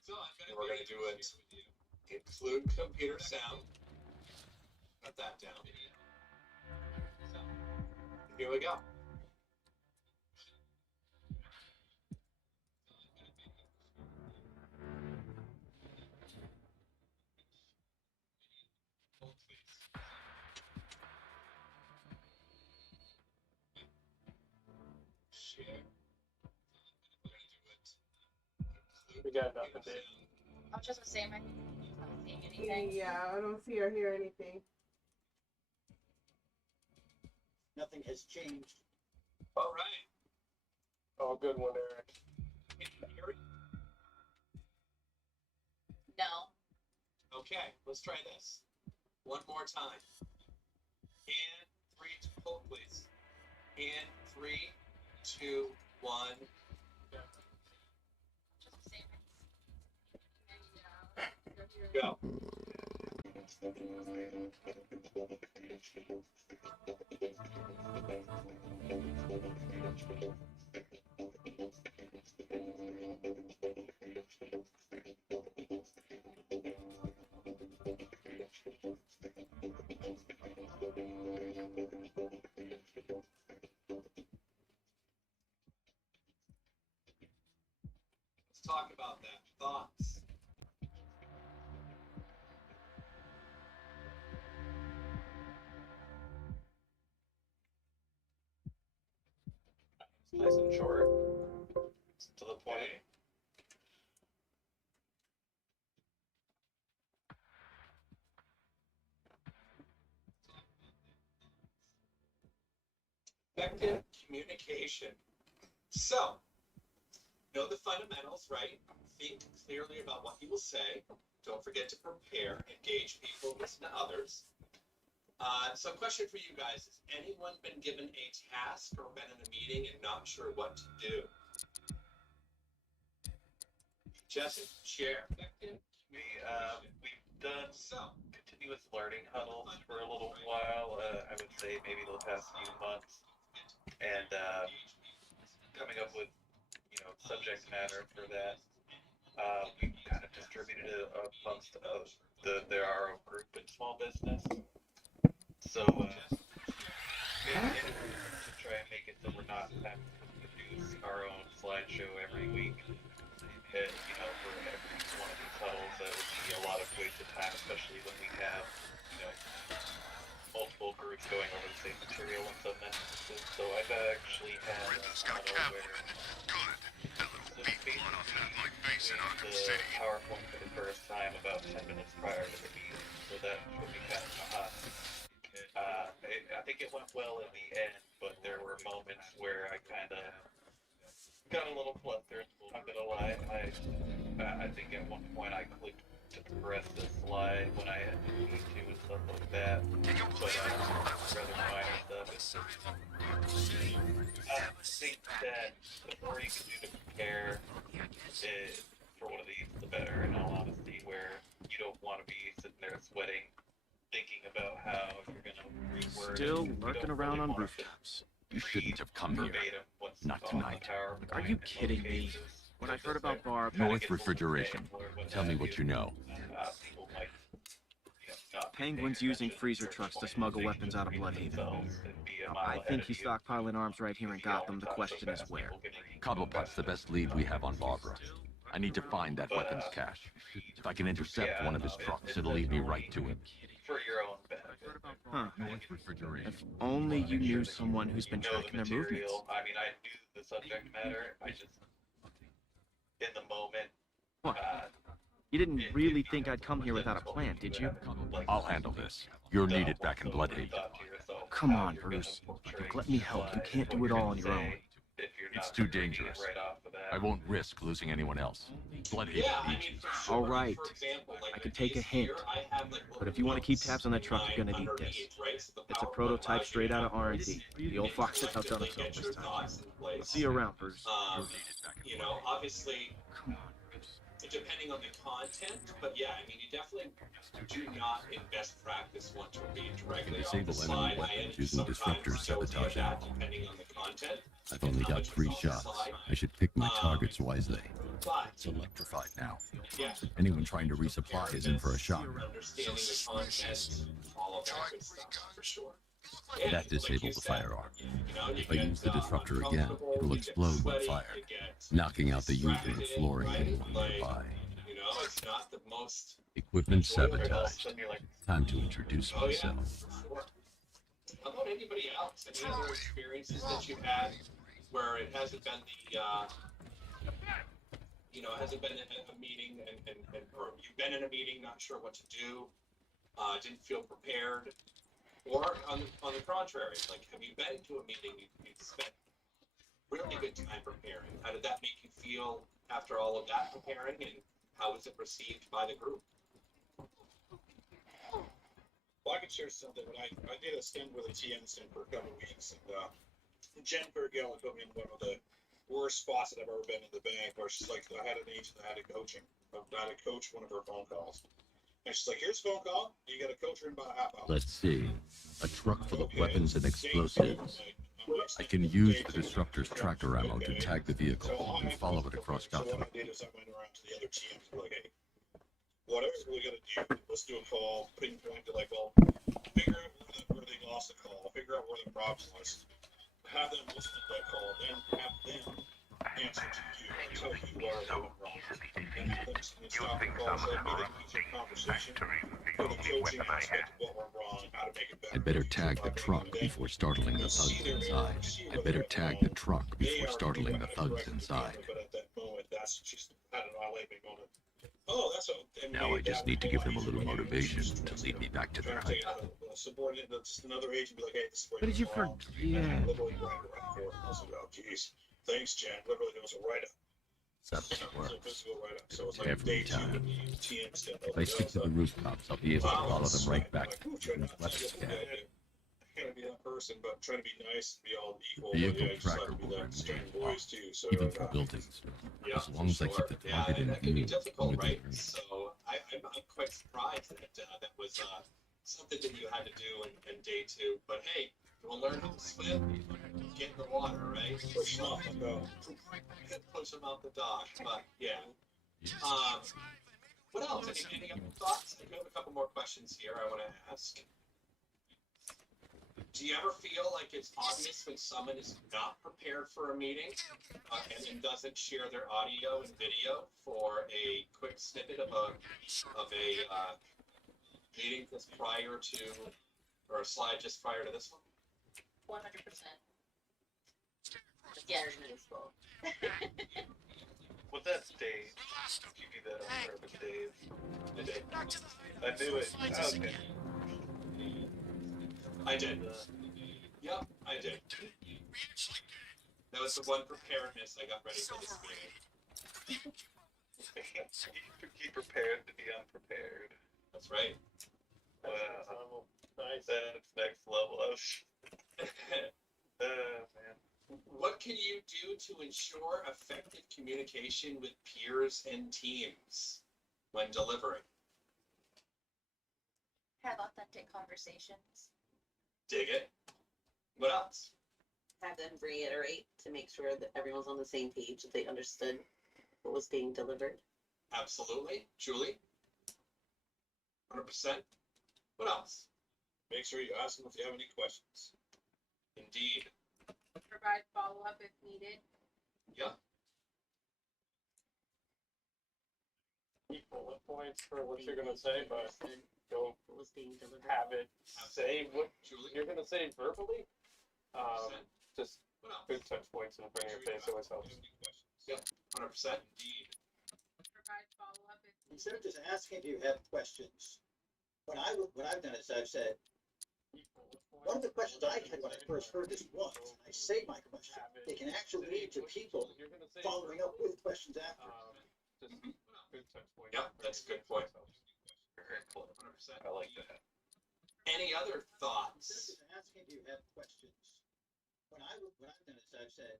And we're going to do it. Include computer sound. Cut that down. Here we go. We got nothing, Dave. I was just gonna say, am I not seeing anything? Yeah, I don't see or hear anything. Nothing has changed. All right. Oh, good one, Eric. No. Okay, let's try this. One more time. And 3, 2, hold please. And 3, 2, 1. Go. Let's talk about that. Thoughts? Nice and short. It's to the point. Effective communication. So, know the fundamentals, right? Think clearly about what you will say. Don't forget to prepare, engage people, listen to others. So question for you guys, has anyone been given a task or been in a meeting and not sure what to do? Jesse, share. We've done continuous learning huddles for a little while, I would say maybe the past few months, and coming up with, subject matter for that. We've kind of distributed it amongst the RO group in small business. So, to try and make it so we're not having to produce our own slideshow every week. For every one of these huddles, that would be a lot of wasted time, especially when we have, multiple groups going over the same material in some instances. So I've actually had a huddle where the PowerPoint for the first time about 10 minutes prior to the meeting. So that would be kind of hot. I think it went well in the end, but there were moments where I kind of got a little flustered. I'm gonna lie. I think at one point I clicked to press the slide when I had to need to and stuff like that. But rather minor stuff. I think that the more you can do to prepare for one of these, the better. In all honesty, where you don't want to be sitting there sweating, thinking about how you're gonna reword. Still lurking around on rooftops. You shouldn't have come here. Not tonight. Are you kidding me? When I heard about Barb... North Refrigeration. Tell me what you know. Penguin's using freezer trucks to smuggle weapons out of Bloodhaven. I think he's stockpiling arms right here in Gotham. The question is where. Cobblepot's the best lead we have on Barbara. I need to find that weapons cache. If I can intercept one of his trucks, it'll lead me right to him. For your own benefit. Huh. If only you knew someone who's been tracking their movements. I mean, I knew the subject matter. I just, in the moment. What? You didn't really think I'd come here without a plan, did you? I'll handle this. You're needed back in Bloodhaven. Come on, Bruce. Look, let me help. You can't do it all on your own. It's too dangerous. I won't risk losing anyone else. Bloodhaven needs you. All right. I can take a hint. But if you want to keep tabs on that truck, you're gonna need this. It's a prototype straight out of R&D. The old fox has outdone itself this time. I'll see you around, Bruce. Obviously, depending on the content, but yeah, I mean, you definitely do not, in best practice, want to read directly off the Disable slide. enemy weapons using disruptor sabotage that, ammo. depending on the content. I've only got 3 shots. I should pick my targets wisely. But It's electrified now. yeah, Anyone trying to resupply is in for a shock. understanding the content, all of that good stuff for sure. That disabled the firearm. If I use the disruptor again, it'll explode when fired, knocking out the user and flooring anyone nearby. It's not the most Equipment sabotaged. Time to introduce Oh yeah, myself. for sure. How about anybody else? Any other experiences that you've had where it hasn't been the, it hasn't been a meeting or you've been in a meeting, not sure what to do, didn't feel prepared, or on the contrary, like, have you been to a meeting, you spent really good time preparing? How did that make you feel after all of that preparing, and how was it received by the group? Well, I can share something. When I did a stint with a TM stint for a couple of weeks, and Jen Fergill put me in one of the worst spots that I've ever been in the bank, where she's like, I had an agent that had to coach one of her phone calls. And she's like, here's a phone call, you got to coach her in about a half hour. Let's see. A truck full of weapons and explosives. I can use the disruptor's tracker ammo to tag the vehicle and follow it across Gotham. What I did is I went around to the other teams and like, hey, whatever we got to do, let's do a call, pinpoint to like, well, figure out where they lost the call, figure out where the problem was, have them listen to that call, then have them answer to you and tell you where they went wrong. And have them stop the call, so immediately use a conversation for the coaching aspect of what went wrong, how to make it better. I'd better tag the truck before startling the thugs inside. I'd better tag the truck before startling the thugs inside. But at that moment, that's just, I don't know, I like me going, oh, that's a... Now I just need to give them a little motivation to lead me back to their height. Subordinate, just another agent be like, hey, this is where What did you wrong. Yeah. Literally right around for it. I was like, oh, geez. Thanks, Jen. Literally, it was a write-up. Something works. So it's like Every day two time. of the TM step. If I stick to the rooftops, I'll be able to follow them right back to the weapons stand. I can't be that person, but trying to be nice, be all equal. Vehicle But yeah, I just like tracker to be will that stern remain boys too. So even for buildings. As long as I keep the target in that can be view. difficult, right? So I'm quite surprised that that was something that you had to do in day two. But hey, we'll learn how to swim, get in the water, right? Push them off the boat. Push them out the dock. But yeah. What else? Any other thoughts? I have a couple more questions here I want to ask. Do you ever feel like it's obvious when someone is not prepared for a meeting and doesn't share their audio and video for a quick snippet of a meeting that's prior to, or a slide just prior to this one? 100%. Yes, useful. Well, that's Dave. You do that on purpose, Dave. I knew it. Okay. I did. Yep, I did. That was the one preparedness I got ready for this meeting. Be prepared to be unprepared. That's right. Wow. Nice. That's next level. Man. What can you do to ensure effective communication with peers and teams when delivering? Have authentic conversations. Dig it. What else? Have them reiterate to make sure that everyone's on the same page, that they understood what was being delivered. Absolutely. Julie? 100%. What else? Make sure you ask them if you have any questions. Indeed. Provide follow-up if needed. Yeah. Keep bullet points for what you're gonna say, but don't What was being delivered. have it say what you're gonna say verbally. Just What else? good touch points and bring your face always helps. Yep. 100%. Indeed. Provide follow-up if needed. Instead of just asking if you have questions, what I've done is I've said, one of the questions I had when I first heard this was, I say my question, it can actually lead to people following up with questions after. Just good touch points. Yep, that's a good point. 100%. I like that. Any other Instead thoughts? of just asking if you have questions, what I've done is I've said,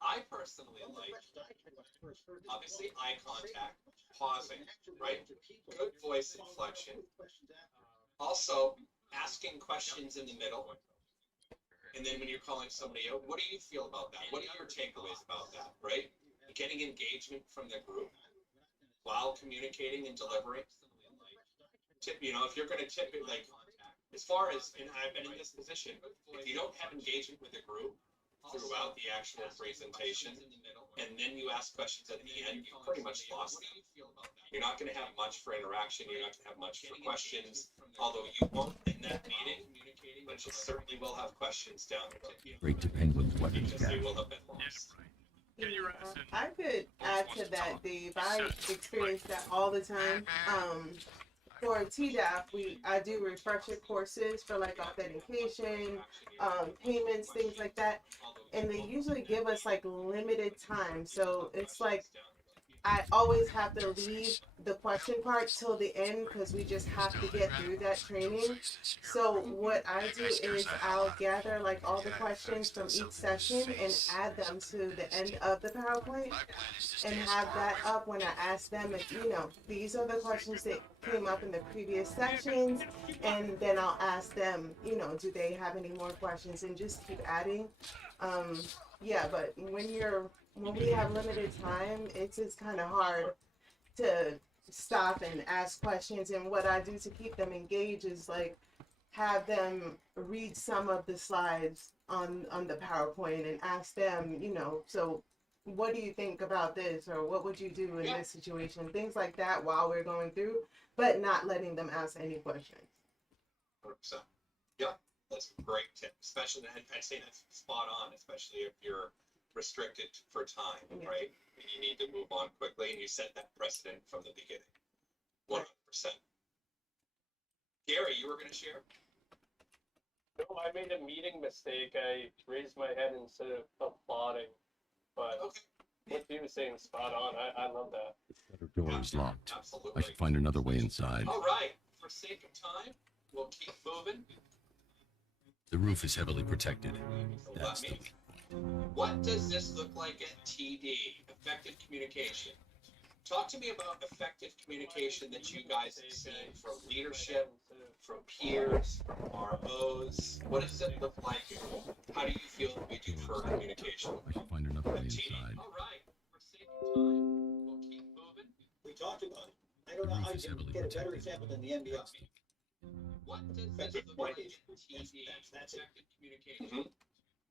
I personally one of the like, questions I had when I first heard this obviously, was, eye I say my contact, question, pausing, it can actually right? lead to people Good voice following up inflection. with questions after. Also, asking questions in the middle. And then when you're calling somebody out, what do you feel about that? What are your takeaways about that, right? Getting engagement from the group while communicating and delivering. Tip, if you're going to tip it, like, as far as, and I've been in this position, if you don't have engagement with the group throughout the actual presentation, and then you ask questions at the end, you pretty much lost them. You're not going to have much for interaction. You're not going to have much for questions, although you won't in that meeting, but you certainly will have questions down the road. Great to Penguins weapons because you cache. will have been lost. I could add to that, Dave. I experience that all the time. For TDAP, I do refresher courses for like authentication, payments, things like that, and they usually give us like limited time. So it's like I always have to leave the question part till the end because we just have to get through that training. So what I do is I'll gather like all the questions from each session and add them to the end of the PowerPoint and have that up when I ask them if, these are the questions that came up in the previous sections, and then I'll ask them, do they have any more questions, and just keep adding. Yeah, but when we have limited time, it's kind of hard to stop and ask questions. And what I do to keep them engaged is like have them read some of the slides on the PowerPoint and ask them, so what do you think about this, or what would you do in this situation? Things like that while we're going through, but not letting them ask any questions. 100%. Yeah, that's a great tip. Especially, I'd say that's spot on, especially if you're restricted for time, right? And you need to move on quickly, and you set that precedent from the beginning. 100%. Gary, you were going to share? No, I made a meeting mistake. I raised my head instead of applauding. But what you were saying is spot on. I love that. The door is locked. I should find another way inside. All right. For sake of time, we'll keep moving. The roof is heavily protected. That's the What does this look like at TD? Effective communication. Talk to me about effective communication that you guys have seen from leadership, from peers, from ROs. What does it look like? How do you feel that we do for communication? I should find another way inside. All right. For sake of time, we'll keep moving. We talked about it. I don't know how you can get a better example than the NBL. What does this look like at TD? That's it. Effective communication.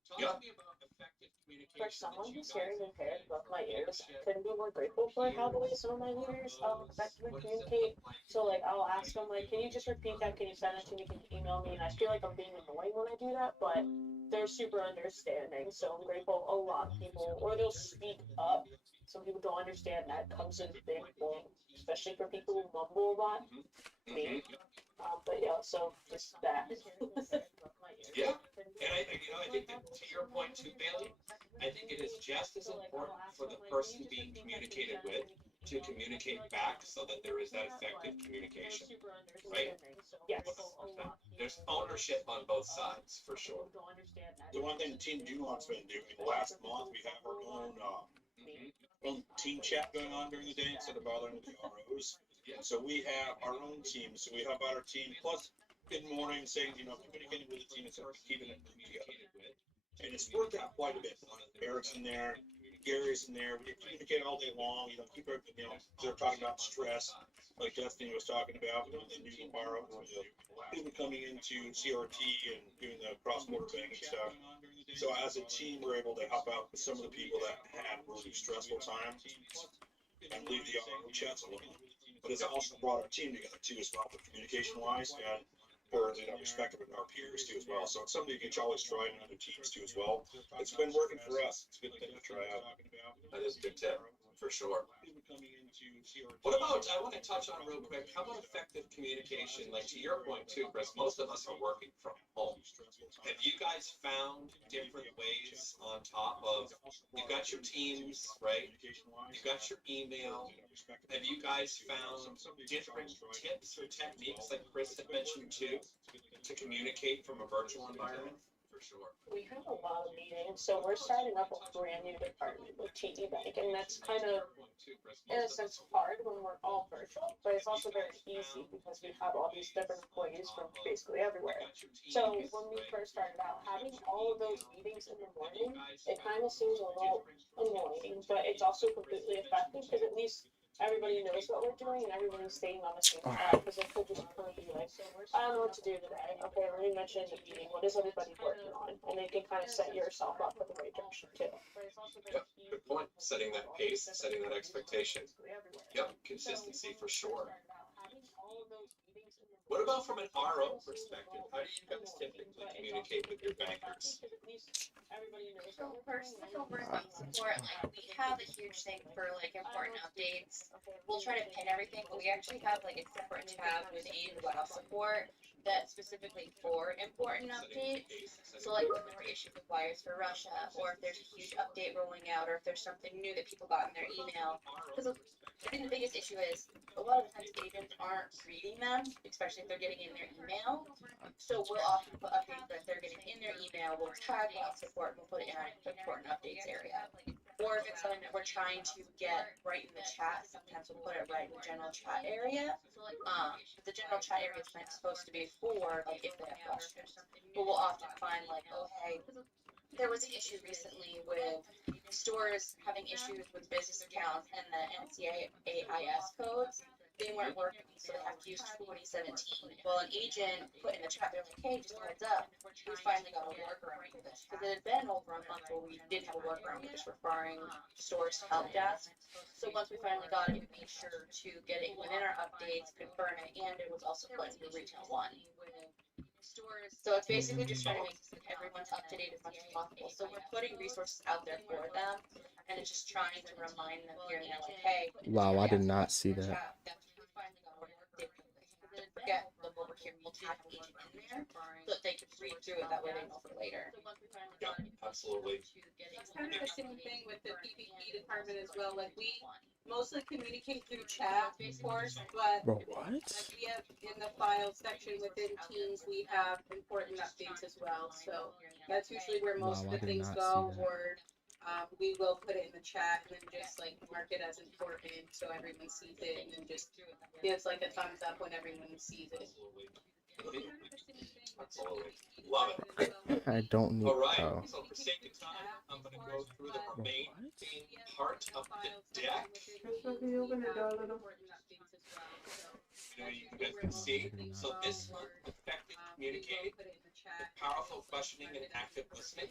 Talk to me about effective communication. For someone who's hearing impaired above my ears, I couldn't be more grateful for how the way some of my leaders effectively communicate. So like I'll ask them like, can you just repeat that? Can you send it to me? Can you email me? And I feel like I'm being annoying when I do that, but they're super understanding. So I'm grateful. A lot of people, or they'll speak up. Some people don't understand that comes in big thing, especially for people who mumble a lot. Me. But yeah, so just that. Yeah, and I think that to your point too, Bailey, I think it is just as important for the person being communicated with to communicate back so that there is that effective communication, right? Yes. There's ownership on both sides, for sure. The one thing Team Dumont's been doing, last month, we have our own team chat going on during the day instead of bothering with the ROs. So we have our own team, so we help out our team, plus good morning, saying, communicating with the team instead of keeping it together. And it's worked out quite a bit. Eric's in there, Gary's in there, we communicate all day long, keep everything, they're talking about stress, like Destiny was talking about, the new environment, people coming into CRT and doing the cross-border banking stuff. So as a team, we're able to help out with some of the people that had really stressful times and leave the RO chats alone. But it's also brought our team together too as well, for communication-wise, and for respect of our peers too as well. So it's something you can always try in other teams too as well. It's been working for us. It's a good thing to try out. That is a good tip, for sure. What about, I want to touch on real quick, how about effective communication? Like to your point too, Chris, most of us are working from home. Have you guys found different ways on top of, you've got your teams, right? You've got your email. Have you guys found different tips or techniques, like Chris had mentioned too, to communicate from a virtual environment? For sure. We have a lot of meetings, so we're starting up a brand new department with TD Bank, and that's kind of, in a sense, hard when we're all virtual, but it's also very easy because we have all these different employees from basically everywhere. So when we first started out, having all of those meetings in the morning, it kind of seems a little annoying, but it's also completely effective because at least everybody knows what we're doing and everybody's staying on the same track, because it could just kind of be like, I don't know what to do today. Okay, let me mention in the meeting, what is everybody working on? And it can kind of set yourself up for the right direction too. Yeah, good point. Setting that pace, setting that expectation. Yep, consistency for sure. What about from an RO perspective? How do you guys typically communicate with your bankers? So for over support, like we have a huge thing for like important updates. We'll try to pin everything, but we actually have like a separate tab within WoW support that's specifically for important updates. So like when there were issues with wires for Russia, or if there's a huge update rolling out, or if there's something new that people got in their email. Because I think the biggest issue is a lot of times agents aren't reading them, especially if they're getting in their email. So we'll often put updates that they're getting in their email, we'll tag WoW support, and we'll put it in our important updates area. Or if it's something that we're trying to get right in the chat, sometimes we'll put it right in the general chat area. The general chat area is supposed to be for like if they have questions. But we'll often find like, oh hey, there was an issue recently with stores having issues with business accounts and the NCAIS codes. They weren't working, so they have to use 2017. Well, an agent put in the chat, they're like, hey, just a heads up, we finally got a workaround for this. Because it had been over a month where we didn't have a workaround, we were just referring stores to help desk. So once we finally got it, we made sure to get it within our updates, confirm it, and it was also put into the retail one. So it's basically just trying to make everyone's up to date as much as possible. So we're putting resources out there for them, and it's just trying to remind them here and there, like, hey. Wow, I did not see that. Forget the over here, we'll tag an agent in there so that they can read through it, that way they know for later. Yeah, absolutely. That's kind of the same thing with the PvP department as well. Like we mostly communicate through chat, of course, but Bro, what? like we have in the file section within Teams, we have important updates as well. So that's usually where most Wow, of I the did things not go, see that. or we will put it in the chat and then just like mark it as important so everyone sees it, and then just gives like a thumbs up when everyone sees it. Absolutely. Love it. I don't need. All right, Oh. so for sake of time, I'm going to go through the remaining part of the deck. Can you open the door a little? You know, you guys can see. So this one, effective communicating, powerful questioning, and active listening.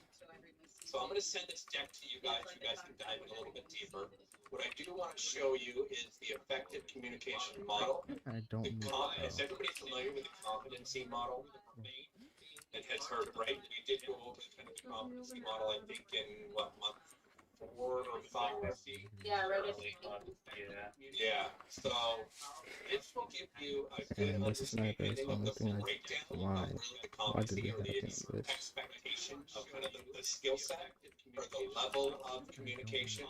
So I'm going to send this deck to you guys. You guys can dive in a little bit deeper. What I do want to show you is the effective communication model. I don't need. Is everybody familiar with the competency model? It has heard, right? We did go over kind of the competency model, I think, in what, month 4 or 5? Yeah, right. Yeah. So this will give you a good And this is not the understanding of only the thing. breakdown Why? of really the Why did competency we or have the to do this? expectation of kind of the skill set or the level of communication.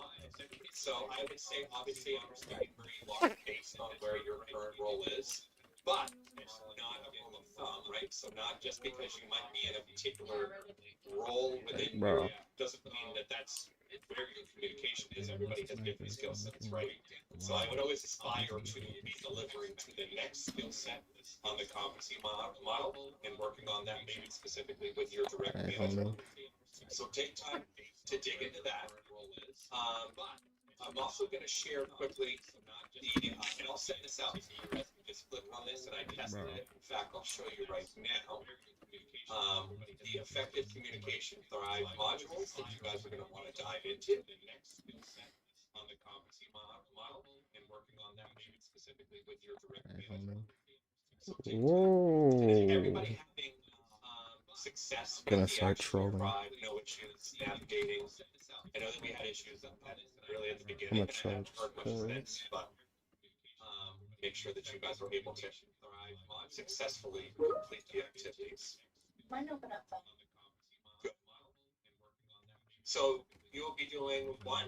So I would say, obviously, understanding where you are based on where your current role is. But it's not a rule of thumb, right? So not just because you might be in a particular role within Bro. doesn't mean that that's where your communication is. Everybody has different skill sets, right? So I would always aspire to be delivering to the next skill set on the competency model and working on that maybe specifically with your direct I don't manager. know. So take time to dig into that. I'm also going to share quickly the, and I'll send this out to you guys. Just click on this and I tested it. In fact, I'll show you right now. The effective communication Thrive modules that you guys are going to want to dive into. The next skill set on the competency model and working on that maybe specifically with your direct manager. So take time. Whoa. Everybody having success with Gonna the start actual trolling. ride, no issues navigating. I know that we had issues really at the I'm beginning, gonna and I haven't charge heard much since, but make sure that you guys are able to successfully complete the activities. Mine open up though. Good. So you'll be doing 1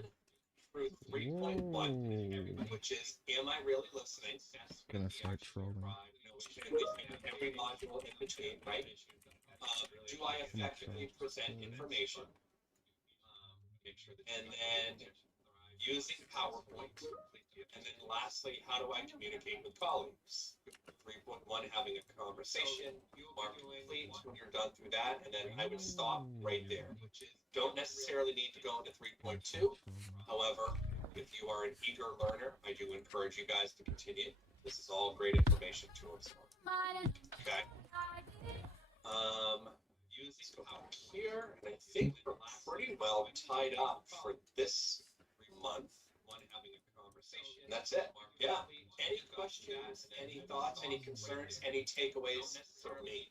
through 3.1, which is, am I really listening? Gonna start trolling. And every module in between, right? Do I effectively present information? And then using PowerPoint. And then lastly, how do I communicate with colleagues? 3.1, having a conversation, mark complete when you're done through that, and then I would stop right there. Don't necessarily need to go into 3.2. However, if you are an eager learner, I do encourage you guys to continue. This is all great information to absorb. Okay. Let's go up here, and I think we're pretty well tied up for this month. And that's it. Yeah. any questions, any thoughts, any concerns, any takeaways from me?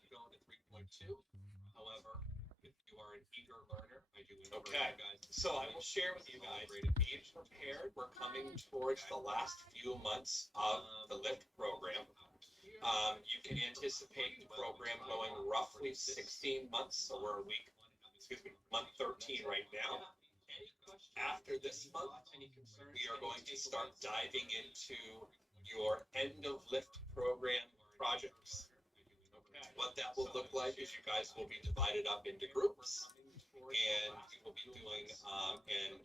However, if you are an eager learner, I do. Okay, so I will share with you guys. Be prepared. We're coming towards the last few months of the LIFT program. You can anticipate the program going roughly 16 months, so we're month 13 right now. After this month, we are going to start diving into your end of LIFT program projects. What that will look like is you guys will be divided up into groups, and you will be doing, and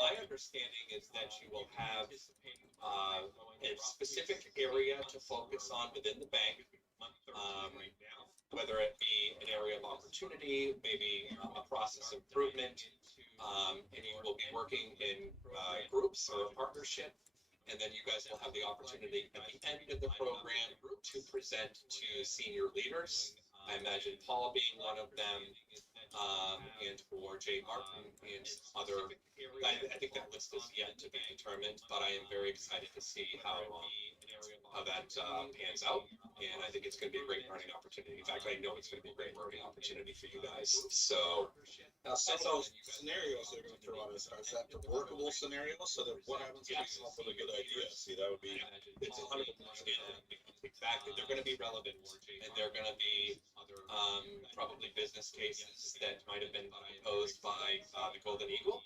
my understanding is that you will have a specific area to focus on within the bank, whether it be an area of opportunity, maybe a process improvement, and you will be working in groups or a partnership. And then you guys will have the opportunity at the end of the program to present to senior leaders. I imagine Paul being one of them, and for Jay Martin and other. I think that list is yet to be determined, but I am very excited to see how that pans out. And I think it's going to be a great learning opportunity. In fact, I know it's going to be a great learning opportunity for you guys. So, now some of those scenarios they're going to throw at us, is that the workable scenarios? So that what happens if we come up with a good idea? See, that would be. It's 100%. Exactly. They're going to be relevant, and they're going to be probably business cases that might have been proposed by the Golden Eagle.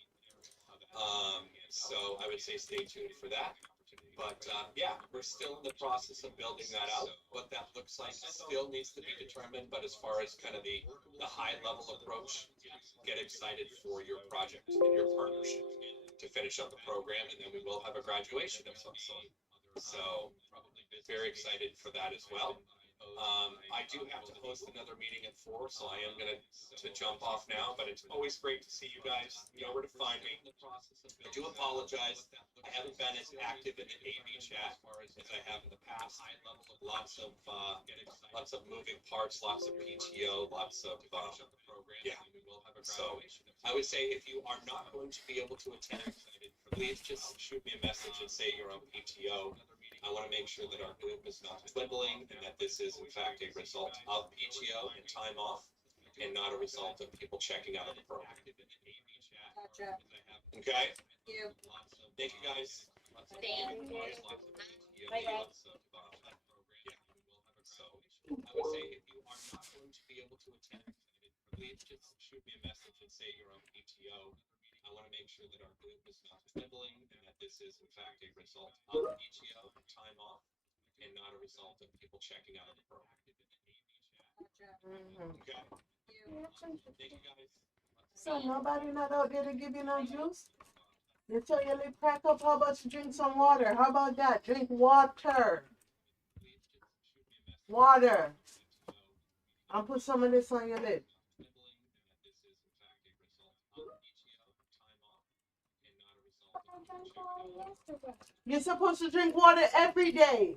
So I would say stay tuned for that. But yeah, we're still in the process of building that out. What that looks like still needs to be determined. But as far as kind of the high level approach, get excited for your project and your partnership to finish up the program, and then we will have a graduation of some sort. So very excited for that as well. I do have to host another meeting at 4, so I am going to jump off now, but it's always great to see you guys. You know where to find me. I do apologize. I haven't been as active in the AV chat as I have in the past. Lots of moving parts, lots of PTO, lots of, yeah. So I would say if you are not going to be able to attend, please just shoot me a message and say you're on PTO. I want to make sure that our group is not dwindling and that this is in fact a result of PTO and time off and not a result of people checking out of the program. Gotcha. Okay? Thank you. Thank you guys. Thank you. Bye guys. So I would say if you are not going to be able to attend, please just shoot me a message and say you're on PTO. I want to make sure that our group is not dwindling and that this is in fact a result of PTO and time off and not a result of people checking out of the program. Okay. Thank you guys. So nobody not out there to give you no juice? You tell your lip crack up, how about you drink some water? How about that? Drink water. Water. I'll put some of this on your lip. You're supposed to drink water every day.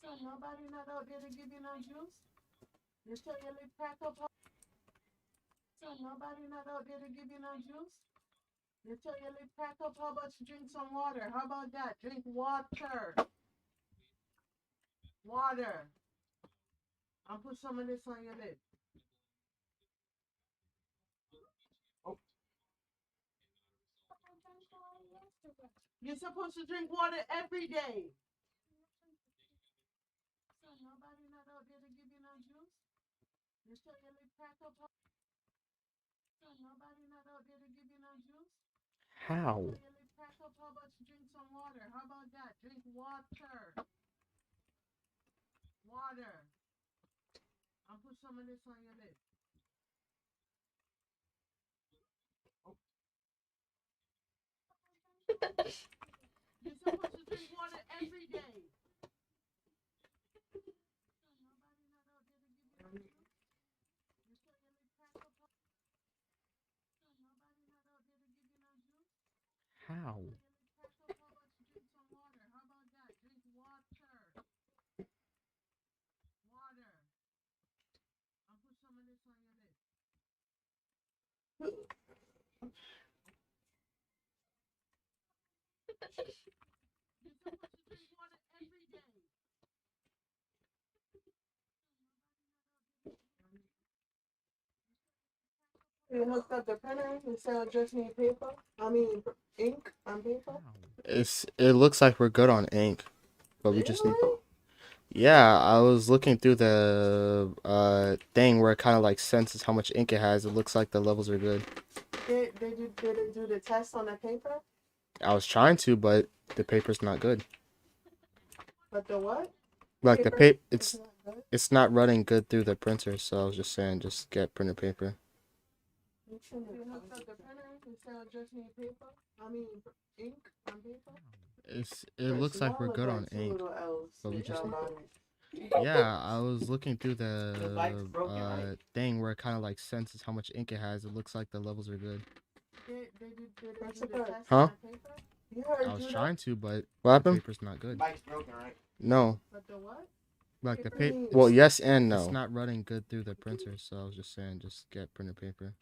So nobody not out there to give you no juice? You tell your lip crack up. So nobody not out there to give you no juice? You tell your lip crack up, how about you drink some water? How about that? Drink water. Water. I'll put some of this on your lip. Oh. You're supposed to drink water every day. So nobody not out there to give you no juice? You tell your lip crack up. So nobody not out there to give you no juice? How? You tell your lip crack up, how about you drink some water? How about that? Drink water. Water. I'll put some of this on your lip. Oh. You're supposed to drink water every day. How? You hooked up the printer instead of just need paper? I mean, ink on paper? It looks like we're good on ink, but we just need. Yeah, I was looking through the thing where it kind of like senses how much ink it has. It looks like the levels are good. Did it do the test on the paper? I was trying to, but the paper's not good. But the what? Like the Paper? paper, it's not running good through the printer. So I was just saying, just get printer paper. You hooked up the printer instead of just need paper? I mean, ink on paper? It looks like we're good on ink, but we just need. Yeah, I was looking through the thing where it kind of like senses how much ink it has. It looks like the levels are good. Huh? I was trying to, but what happened? The paper's not good. Bike's broken, right? No. But the what? Like the paper. Well, yes and no. It's not running good through the printer, so I was just saying, just get printer paper.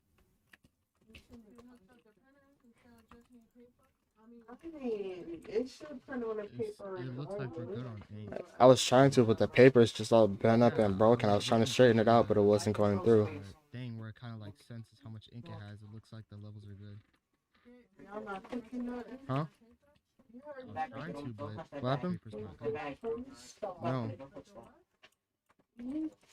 I mean, it should print on the paper. It looks like we're good on ink. I was trying to, but the paper is just all bent up and broken. I was trying to straighten it out, but it wasn't going through. Thing where it kind of like senses how much ink it has. It looks like the levels are good. Y'all not picking that ink? Huh? I was trying to, but what happened? No.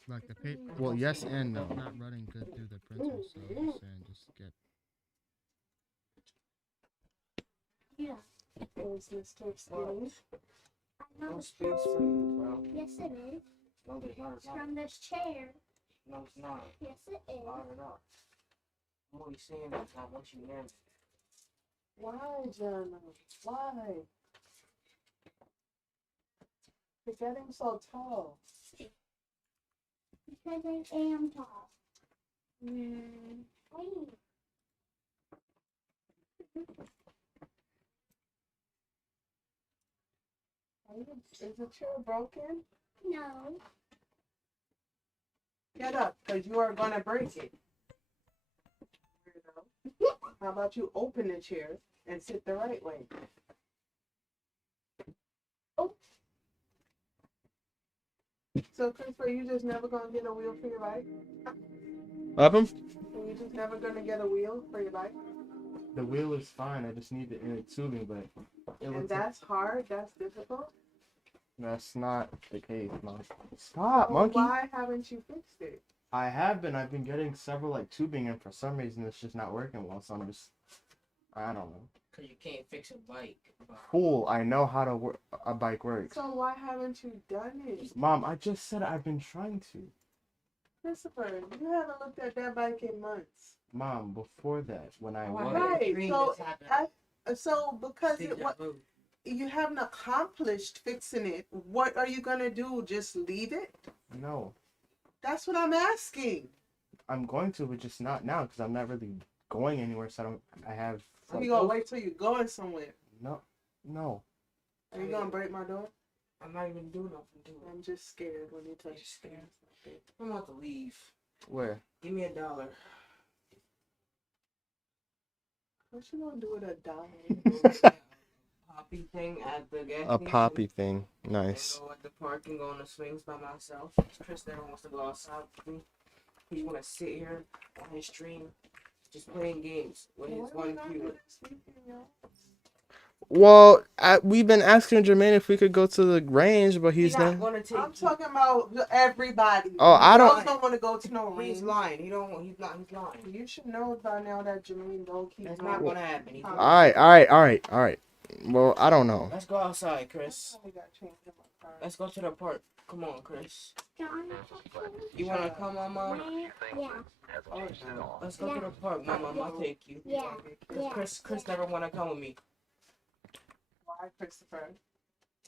Like the paper. Well, yes and no. Not running good through the printer, so I was just saying, just get. Yeah. Is Mr. Skinny? No space for you, bro. Yes, it is. No, there's not. It's from this chair. No, it's not. Yes, it is. Line it up. I'm only saying that I want you in. Why, Jenna? Why? You're getting so tall. Because I am tall. Hey. Is the chair broken? No. Get up, because you are going to break it. Weirdo. How about you open the chair and sit the right way? Oh. So, Christopher, you just never going to get a wheel for your bike? What happened? You just never going to get a wheel for your bike? The wheel is fine. I just need the inner tubing, but And that's hard? That's difficult? That's not the case, Mom. Stop, Well, monkey. why haven't you fixed it? I have been. I've been getting several like tubing, and for some reason it's just not working well. So I'm just, I don't know. Cause you can't fix a bike. Fool, I know how to a bike works. So why haven't you done it? Mom, I just said I've been trying to. Christopher, you haven't looked at that bike in months. Mom, before that, when I was Right. So because you haven't accomplished fixing it, what are you gonna do? Just leave it? No, That's what I'm asking. I'm going to, but just not now because I'm not really going anywhere. So I have. So you gonna wait till you're going somewhere? No. Are you gonna break my door? I'm not even doing nothing to it. I'm just scared when you touch scared. I'm about to leave. Where? Give me $1. What you gonna do with $1? Poppy thing at the gas A station. poppy thing. Nice. Go at the park and go on the swings by myself. Chris never wants to go outside with me. He wanna sit here on his stream, just playing games with his one computer. Well, we've been asking Jermaine if we could go to the range, but he's not. I'm talking about everybody. Oh, I don't- Girls don't want to go to no range. He's lying. He's lying. You should know by now that Jermaine don't keep. That's not gonna happen. He's All right. Well, I don't know. Let's go outside, Chris. Let's go to the park. Come on, Chris. You wanna come on, Mom? Yeah. Let's go to the park, Mom. I'll take you. Yeah. Chris never wanna come with me. Why, Christopher?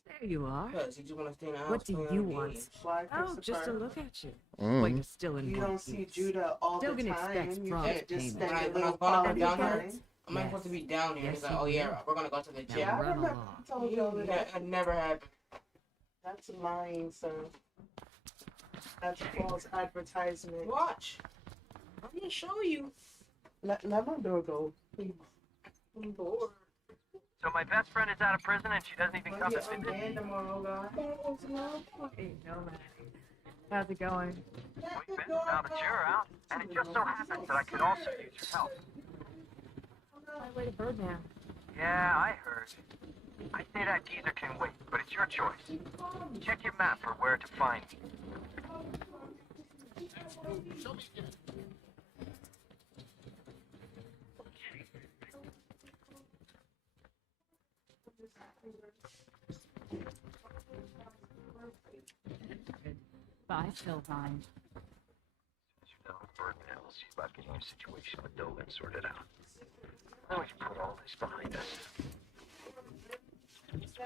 There you are. Because you just wanna stay in the house. What do playing you games. want? Why, Oh, just to Christopher? look at you. Mm. Well, you're still in You one don't see piece. Judah all Still the gonna time. expect You frog can't just payment. spend a When I little was going up quality down here, time. I'm not supposed to be down here. Yes, He's like, you oh yeah, will. we're gonna go to the Now gym. I run remember along. you told you all of that. That never happened. That's lying, sir. That's false advertisement. Watch. I'm gonna show you. Let my door go, please. I'm bored. So my best friend is out of prison and she doesn't even come to visit? Again tomorrow, guys. Hey, no, man. How's it going? Sleeping now that you're out, and it just so happens that I could also use your help. Wait a bird man. Yeah, I heard. I say that geezer can wait, but it's your choice. Check your map for where to find me. Bye, Sylvine. Birdman will see about getting your situation with Dolan sorted out. Now we can put all this behind us. First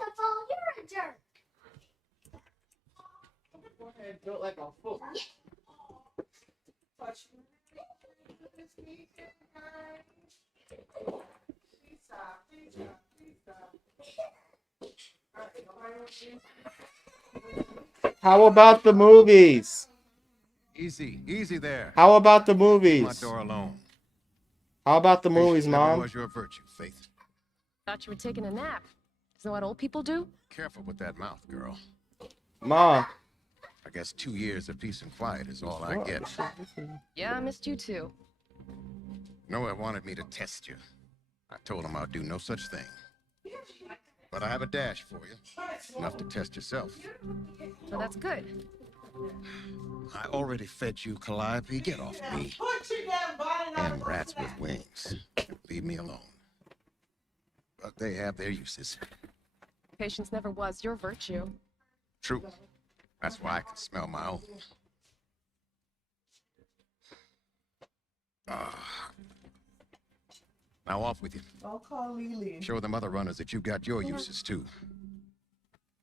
of all, you're a jerk. Built like a foot. How about the movies? Easy, easy there. How about the Leave movies? my door alone. How about the movies, Patience never Mom? was your virtue, Faith. Thought you were taking a nap. Isn't that what old people do? Careful with that mouth, girl. Ma. I guess 2 years of peace and quiet is all I get. Yeah, I missed you too. Noah wanted me to test you. I told him I'd do no such thing. But I have a dash for you. Enough to test yourself. So that's good. I already fed you Calliope. Get off me. And rats with wings. Leave me alone. But they have their uses. Patience never was your virtue. True. That's why I can smell my own. Now off with you. Don't call Lily. Show them other runners that you got your uses too.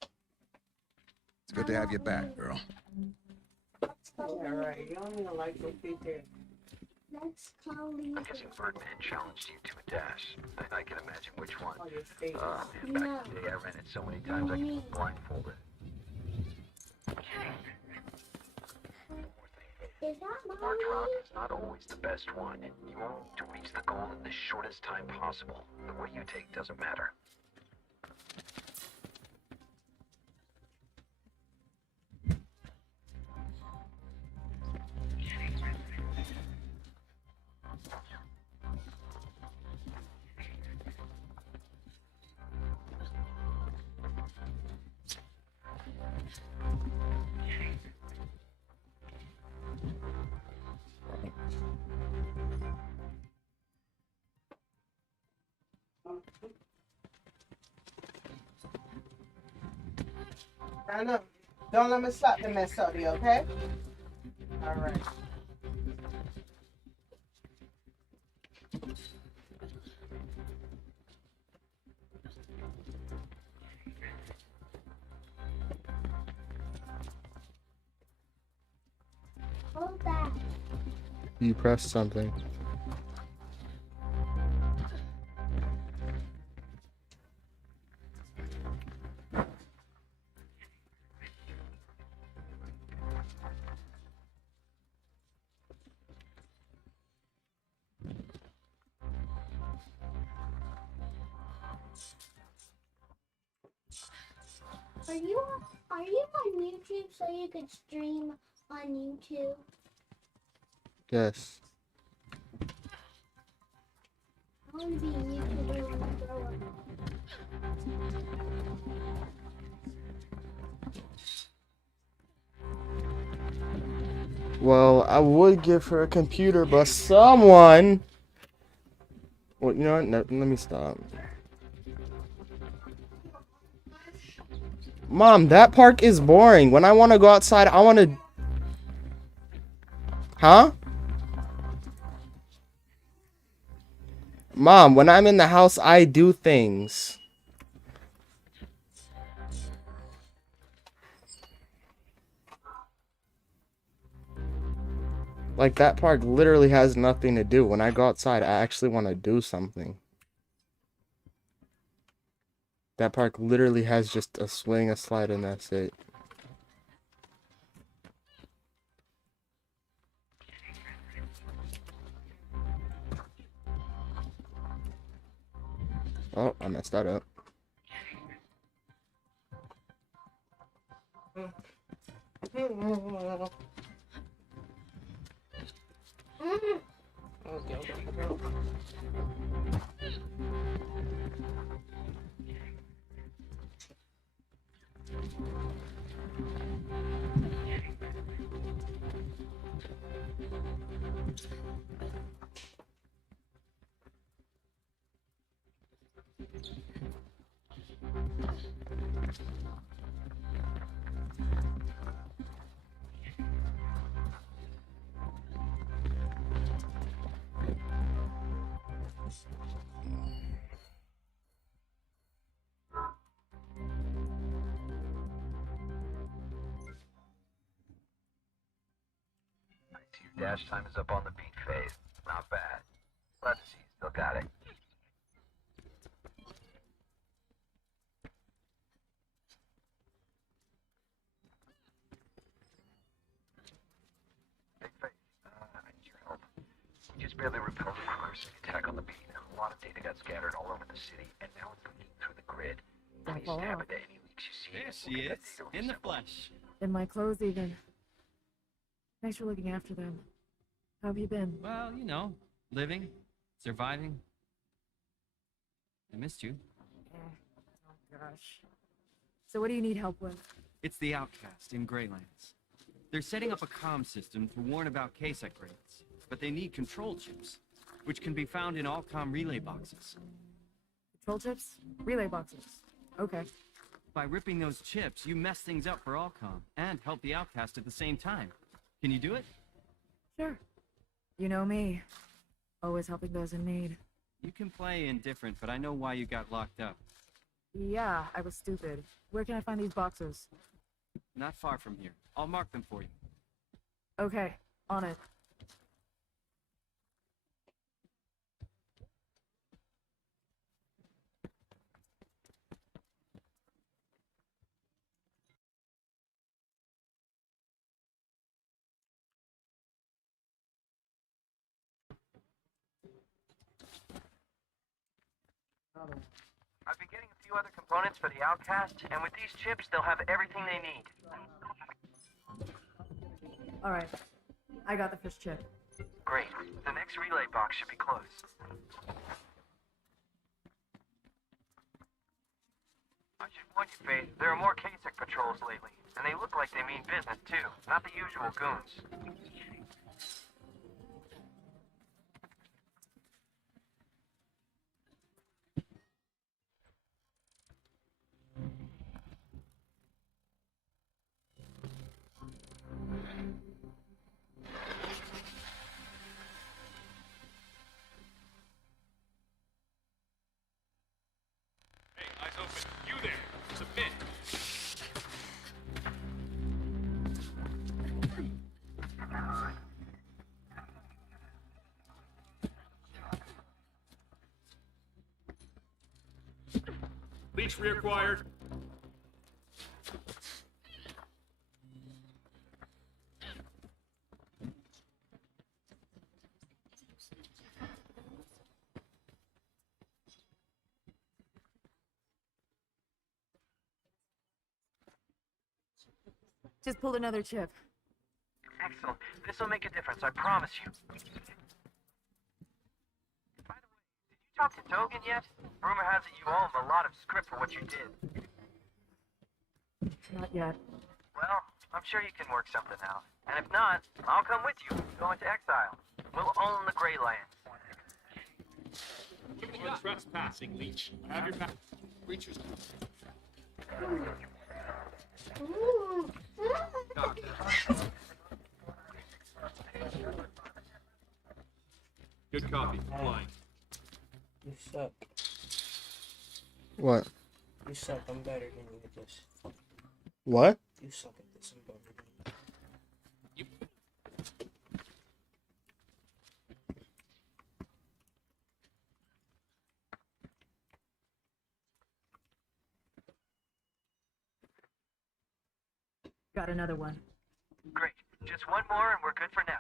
It's good to have you back, girl. Yeah, right. You don't even like your feet there. Let's call Lily. I'm guessing Birdman challenged you to a dash. I can imagine which one. Oh, your face. Man, back in the day, I ran it so many times I could blindfolded. Is that Our mommy? route is not always the best one. You want to reach the goal in the shortest time possible. The way you take doesn't matter. I know. Don't let me slap the mess out of you, okay? All right. Hold that. You pressed something. Are you on YouTube so you could stream on YouTube? Yes. I want to be a YouTuber when I grow up. Well, I would give her a computer, but someone... Well, you know what? No, let me stop. Mom, that park is boring. When I want to go outside, I want to... Huh? Mom, when I'm in the house, I do things. Like, that park literally has nothing to do. When I go outside, I actually want to do something. That park literally has just a swing, a slide, and that's it. Oh, I messed that up. Your dash time is up on the beat phase. Not bad. Glad to see you still got it. Big face, I need your help. We just barely repelled a Carson attack on the beat. A lot of data got scattered all over the city, and now it's leaking through the grid. Please stab it to any leaks you see. There she is, in the flesh. In my clothes, even. Thanks for looking after them. How have you been? Well, you know, living, surviving. I missed you. Oh, gosh. So what do you need help with? It's the Outcast in Greylands. They're setting up a comm system to warn about case upgrades, but they need control chips, which can be found in all comm relay boxes. Control chips? Relay boxes. Okay. By ripping those chips, you mess things up for Allcom and help the Outcast at the same time. Can you do it? Sure. You know me. Always helping those in need. You can play indifferent, but I know why you got locked up. Yeah, I was stupid. Where can I find these boxes? Not far from here. I'll mark them for you. Okay, on it. I've been getting a few other components for the Outcast, and with these chips, they'll have everything they need. Alright. I got the first chip. Great. The next relay box should be close. I should warn you, Faith, there are more Kasich patrols lately, and they look like they mean business, too. Not the usual goons. Eyes open. You there. Submit. Leech reacquired. Just pulled another chip. Excellent. This will make a difference, I promise you. By the way, did you talk to Dogen yet? Rumor has it you owe him a lot of script for what you did. Not yet. Well, I'm sure you can work something out. And if not, I'll come with you. Go into exile. We'll own the Greylands. You are trespassing, Leech. Have your back. Creatures. Good copy. Flying. You suck. What? You suck. I'm better than you at this. What? You suck at this. I'm better than you. Got another one. Great. Just one more and we're good for now.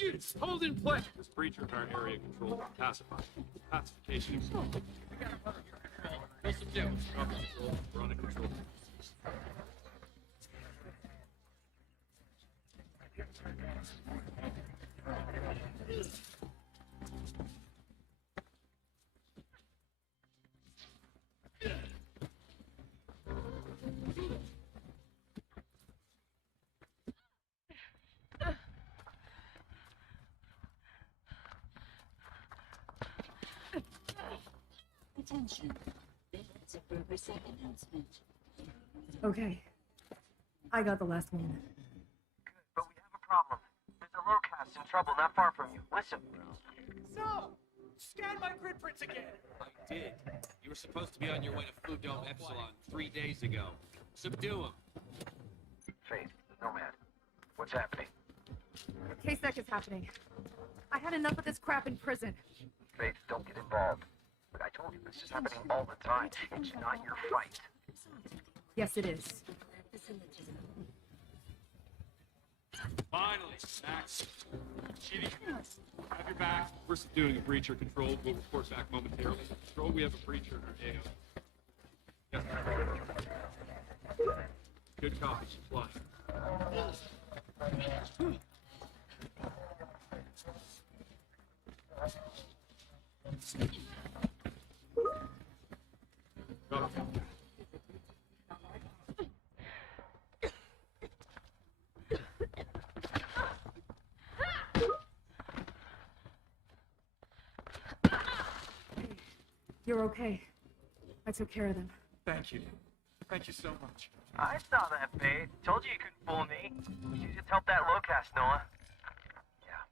units, hold in place! This breacher in our area control is pacified. Pacification is slow. We got a brother here. No subdue. Drop control. We're under control. Attention. It's a Riverside announcement. Okay. I got the last one. But we have a problem. There's a locust in trouble not far from you. Listen. So, scan my grid prints again. I did. You were supposed to be on your way to Food Dome Epsilon 3 days ago. Subdue him. Faith, Nomad. What's happening? K-Sec is happening. I had enough of this crap in prison. Faith, don't get involved. But I told you this is happening all the time. It's not your fight. Yes, it is. Finally, Max. Cheating. Have your back. We're subduing a breacher. Control. We'll report back momentarily. Control, we have a breacher in our AO. Yes. Good copy. Flush. Copy. You're okay. I took care of them. Thank you. Thank you so much. I saw that, Faith. Told you you couldn't fool me. You just helped that locust, Noah. Yeah.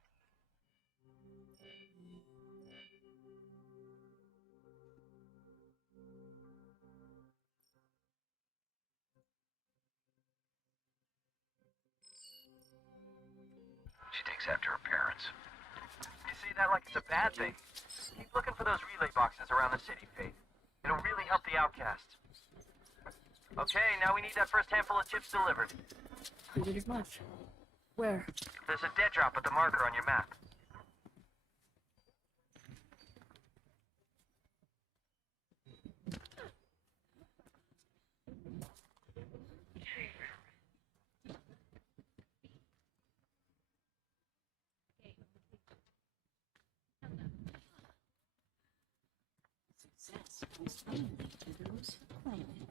She takes after her parents. You say that like it's a bad thing. Keep looking for those relay boxes around the city, Faith. It'll really help the outcasts. Okay, now we need that first handful of chips delivered. You did as much. Where? There's a dead drop at the marker on your map. Success was only to those who claim it.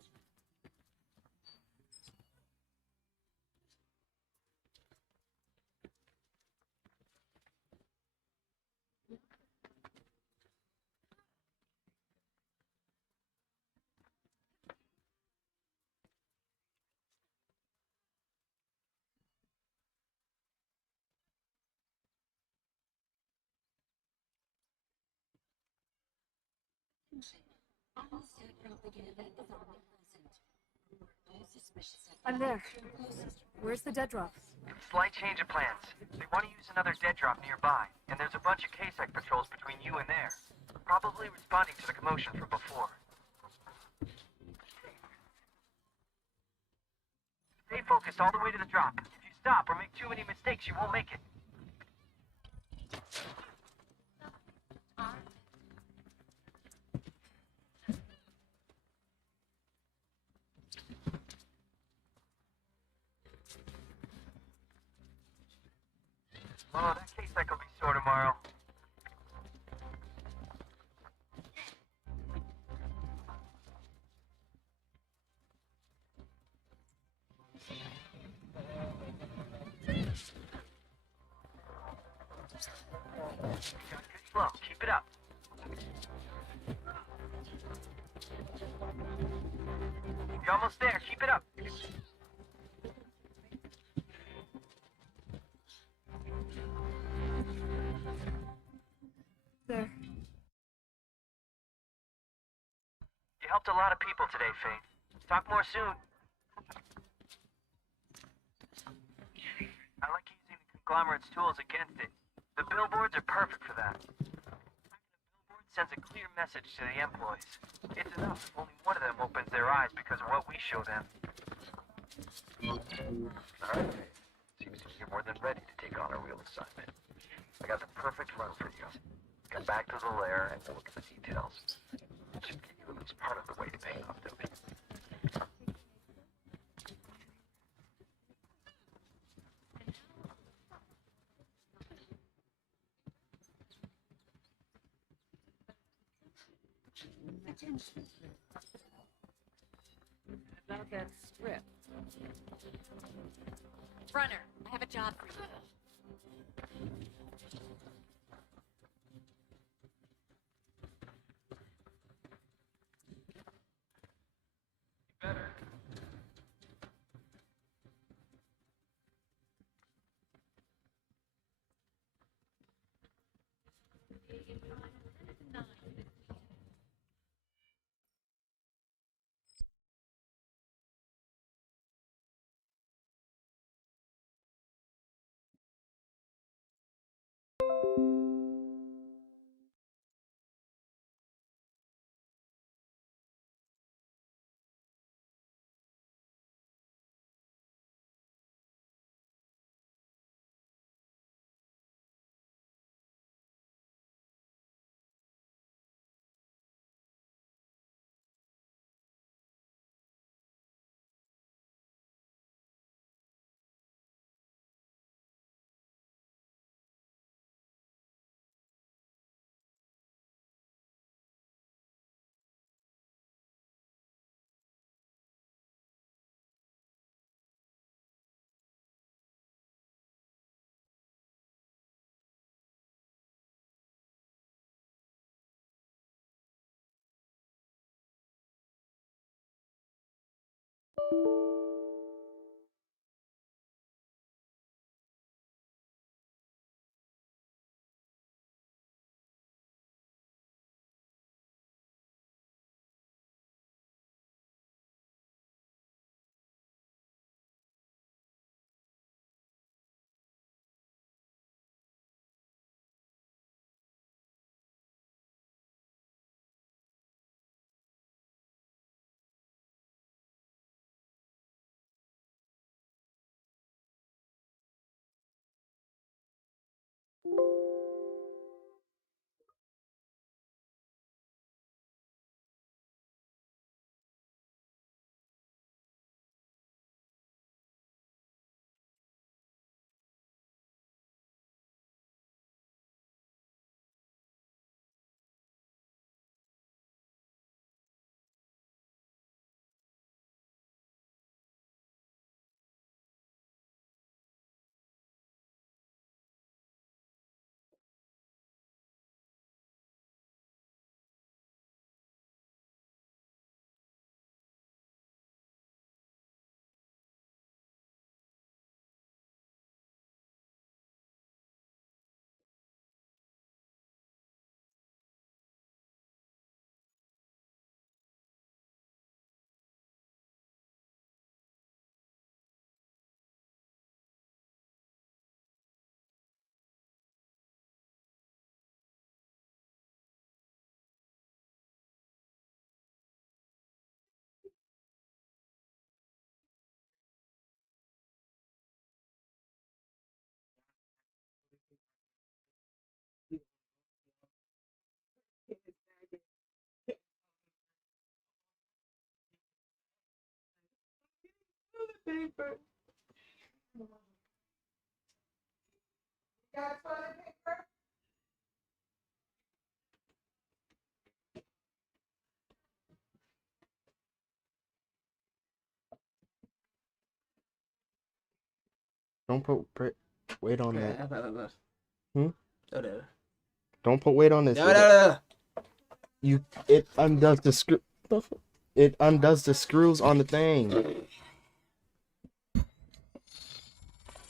I'm there. Where's the dead drop? Slight change of plans. They want to use another dead drop nearby, and there's a bunch of K-Sec patrols between you and there. Probably responding to the commotion from before. Stay focused all the way to the drop. If you stop or make too many mistakes, you won't make it. Oh, that K-Sec will be sore tomorrow. Got good flow. Keep it up. You're almost there. Keep it up. There. You helped a lot of people today, Faith. Talk more soon. I like using the conglomerate's tools against it. The billboards are perfect for that. The billboard sends a clear message to the employees. It's enough if only one of them opens their eyes because of what we show them. Alright, Faith. Seems you're more than ready to take on a real assignment. I got the perfect run for you. Come back to the lair and we'll look at the details. It should get you at least part of the way to paying off Dopey. Attention. About that script. Runner, I have a job for you. Better. Paper. You got toilet paper? Don't put weight on that. Hmm? Whatever. Don't put weight on this. It undoes the screw. It undoes the screws on the thing.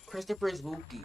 Christopher is Wookie.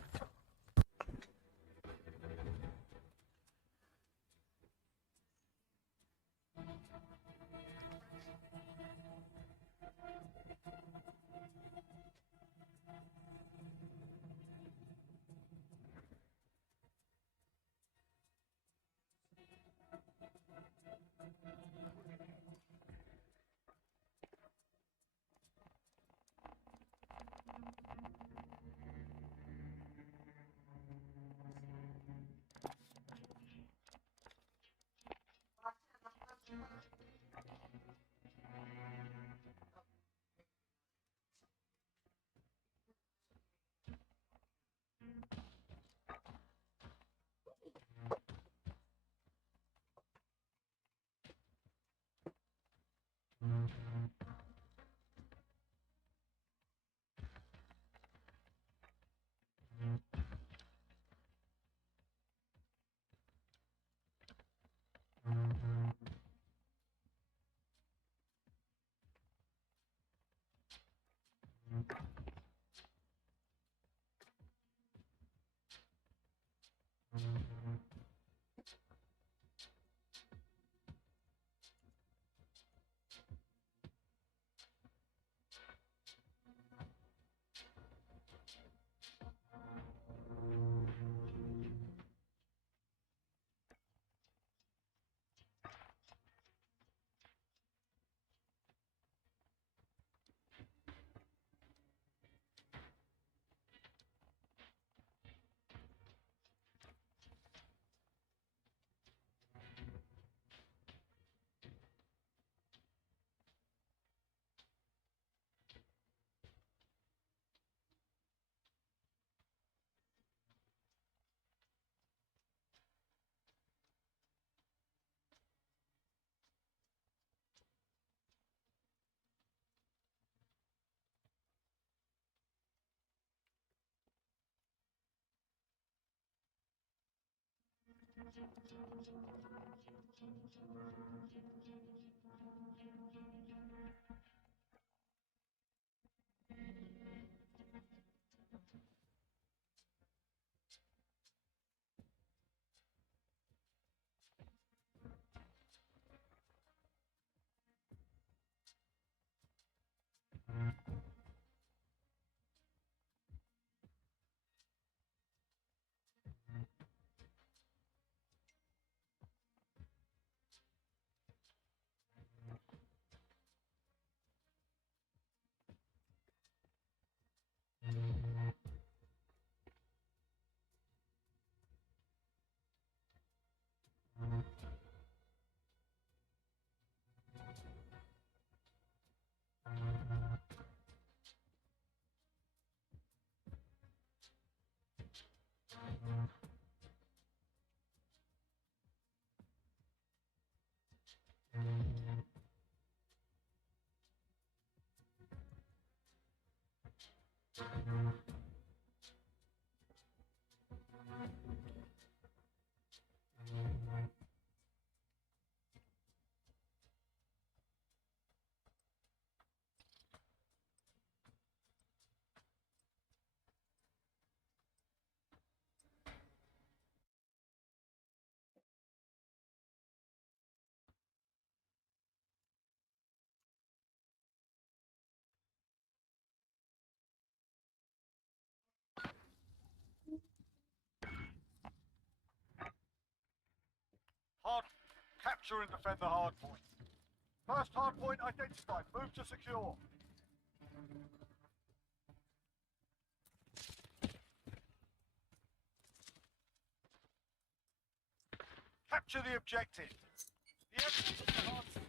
Hard. Capture and defend the hard point. First hard point identified. Move to secure. Capture the objective. The enemy is the hard point.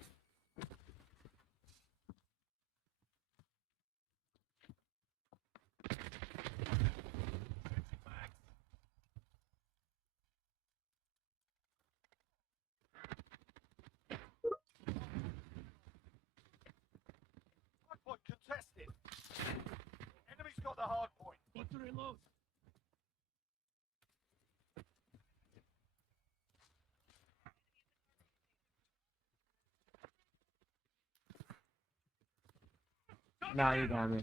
Hard point contested. Enemy's got the hard point. Need to reload. Nah, you got me.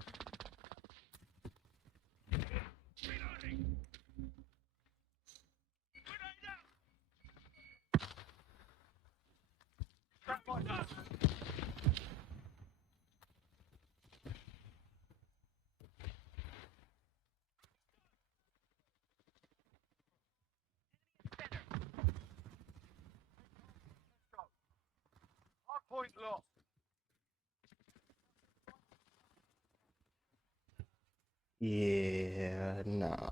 Hard point lost. Yeah, nah.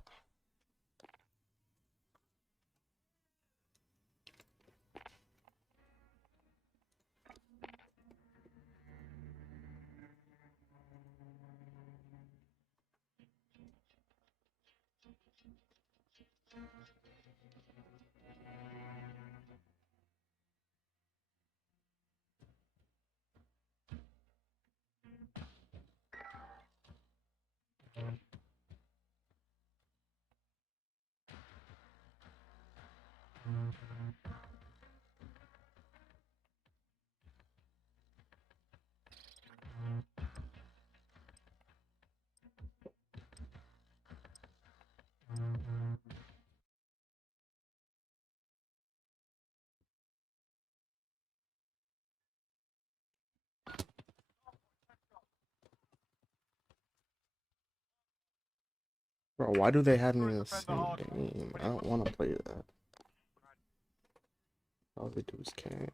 Bro, why do they have me in the same game? I don't want to play that. All they do is can't.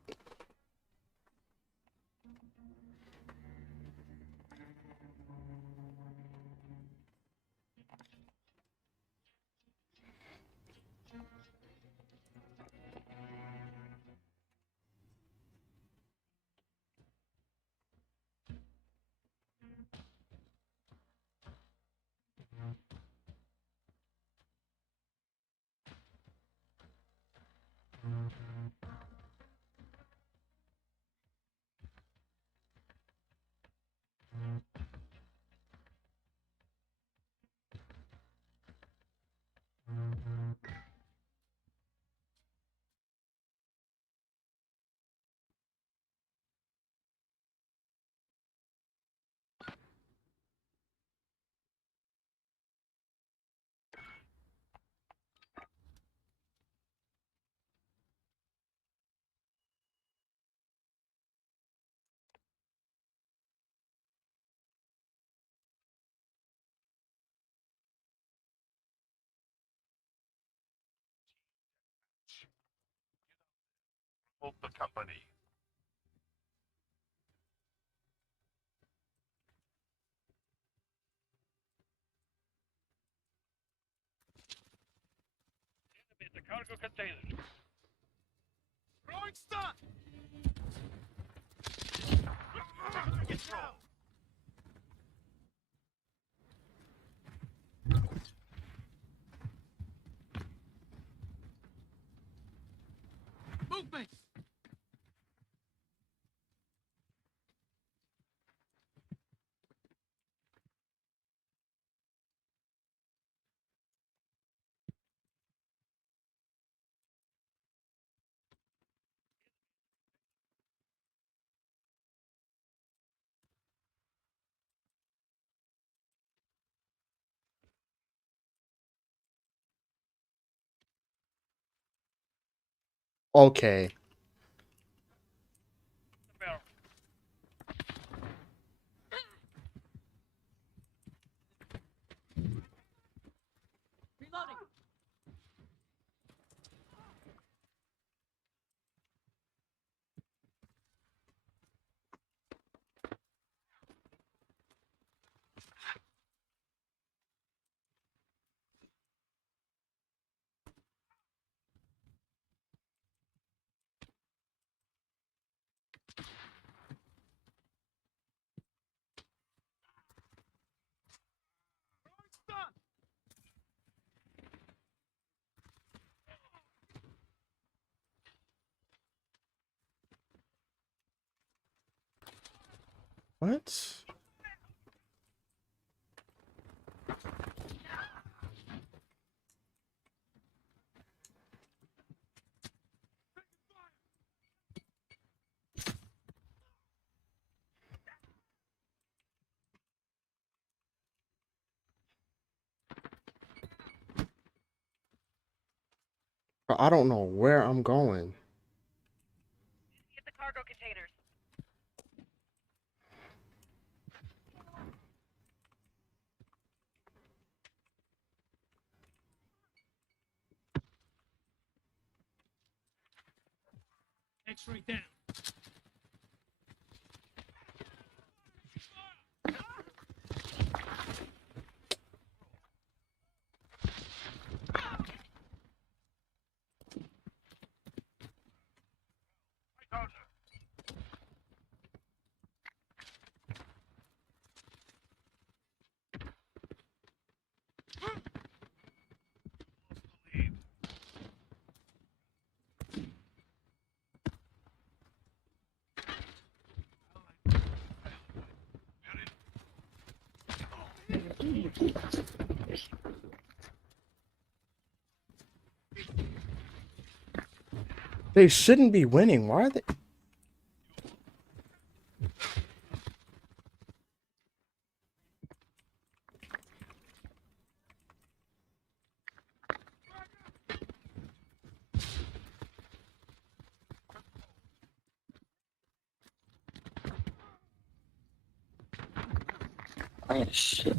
Of the company. The cargo container. Throwing stun! Get thrown! Movement! Okay. Reloading. What? Bro, I don't know where I'm going. Get the cargo containers. X-ray down. They shouldn't be winning. Why are they? Oh shit.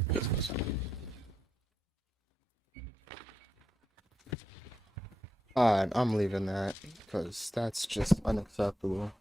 Alright, I'm leaving that because that's just unacceptable.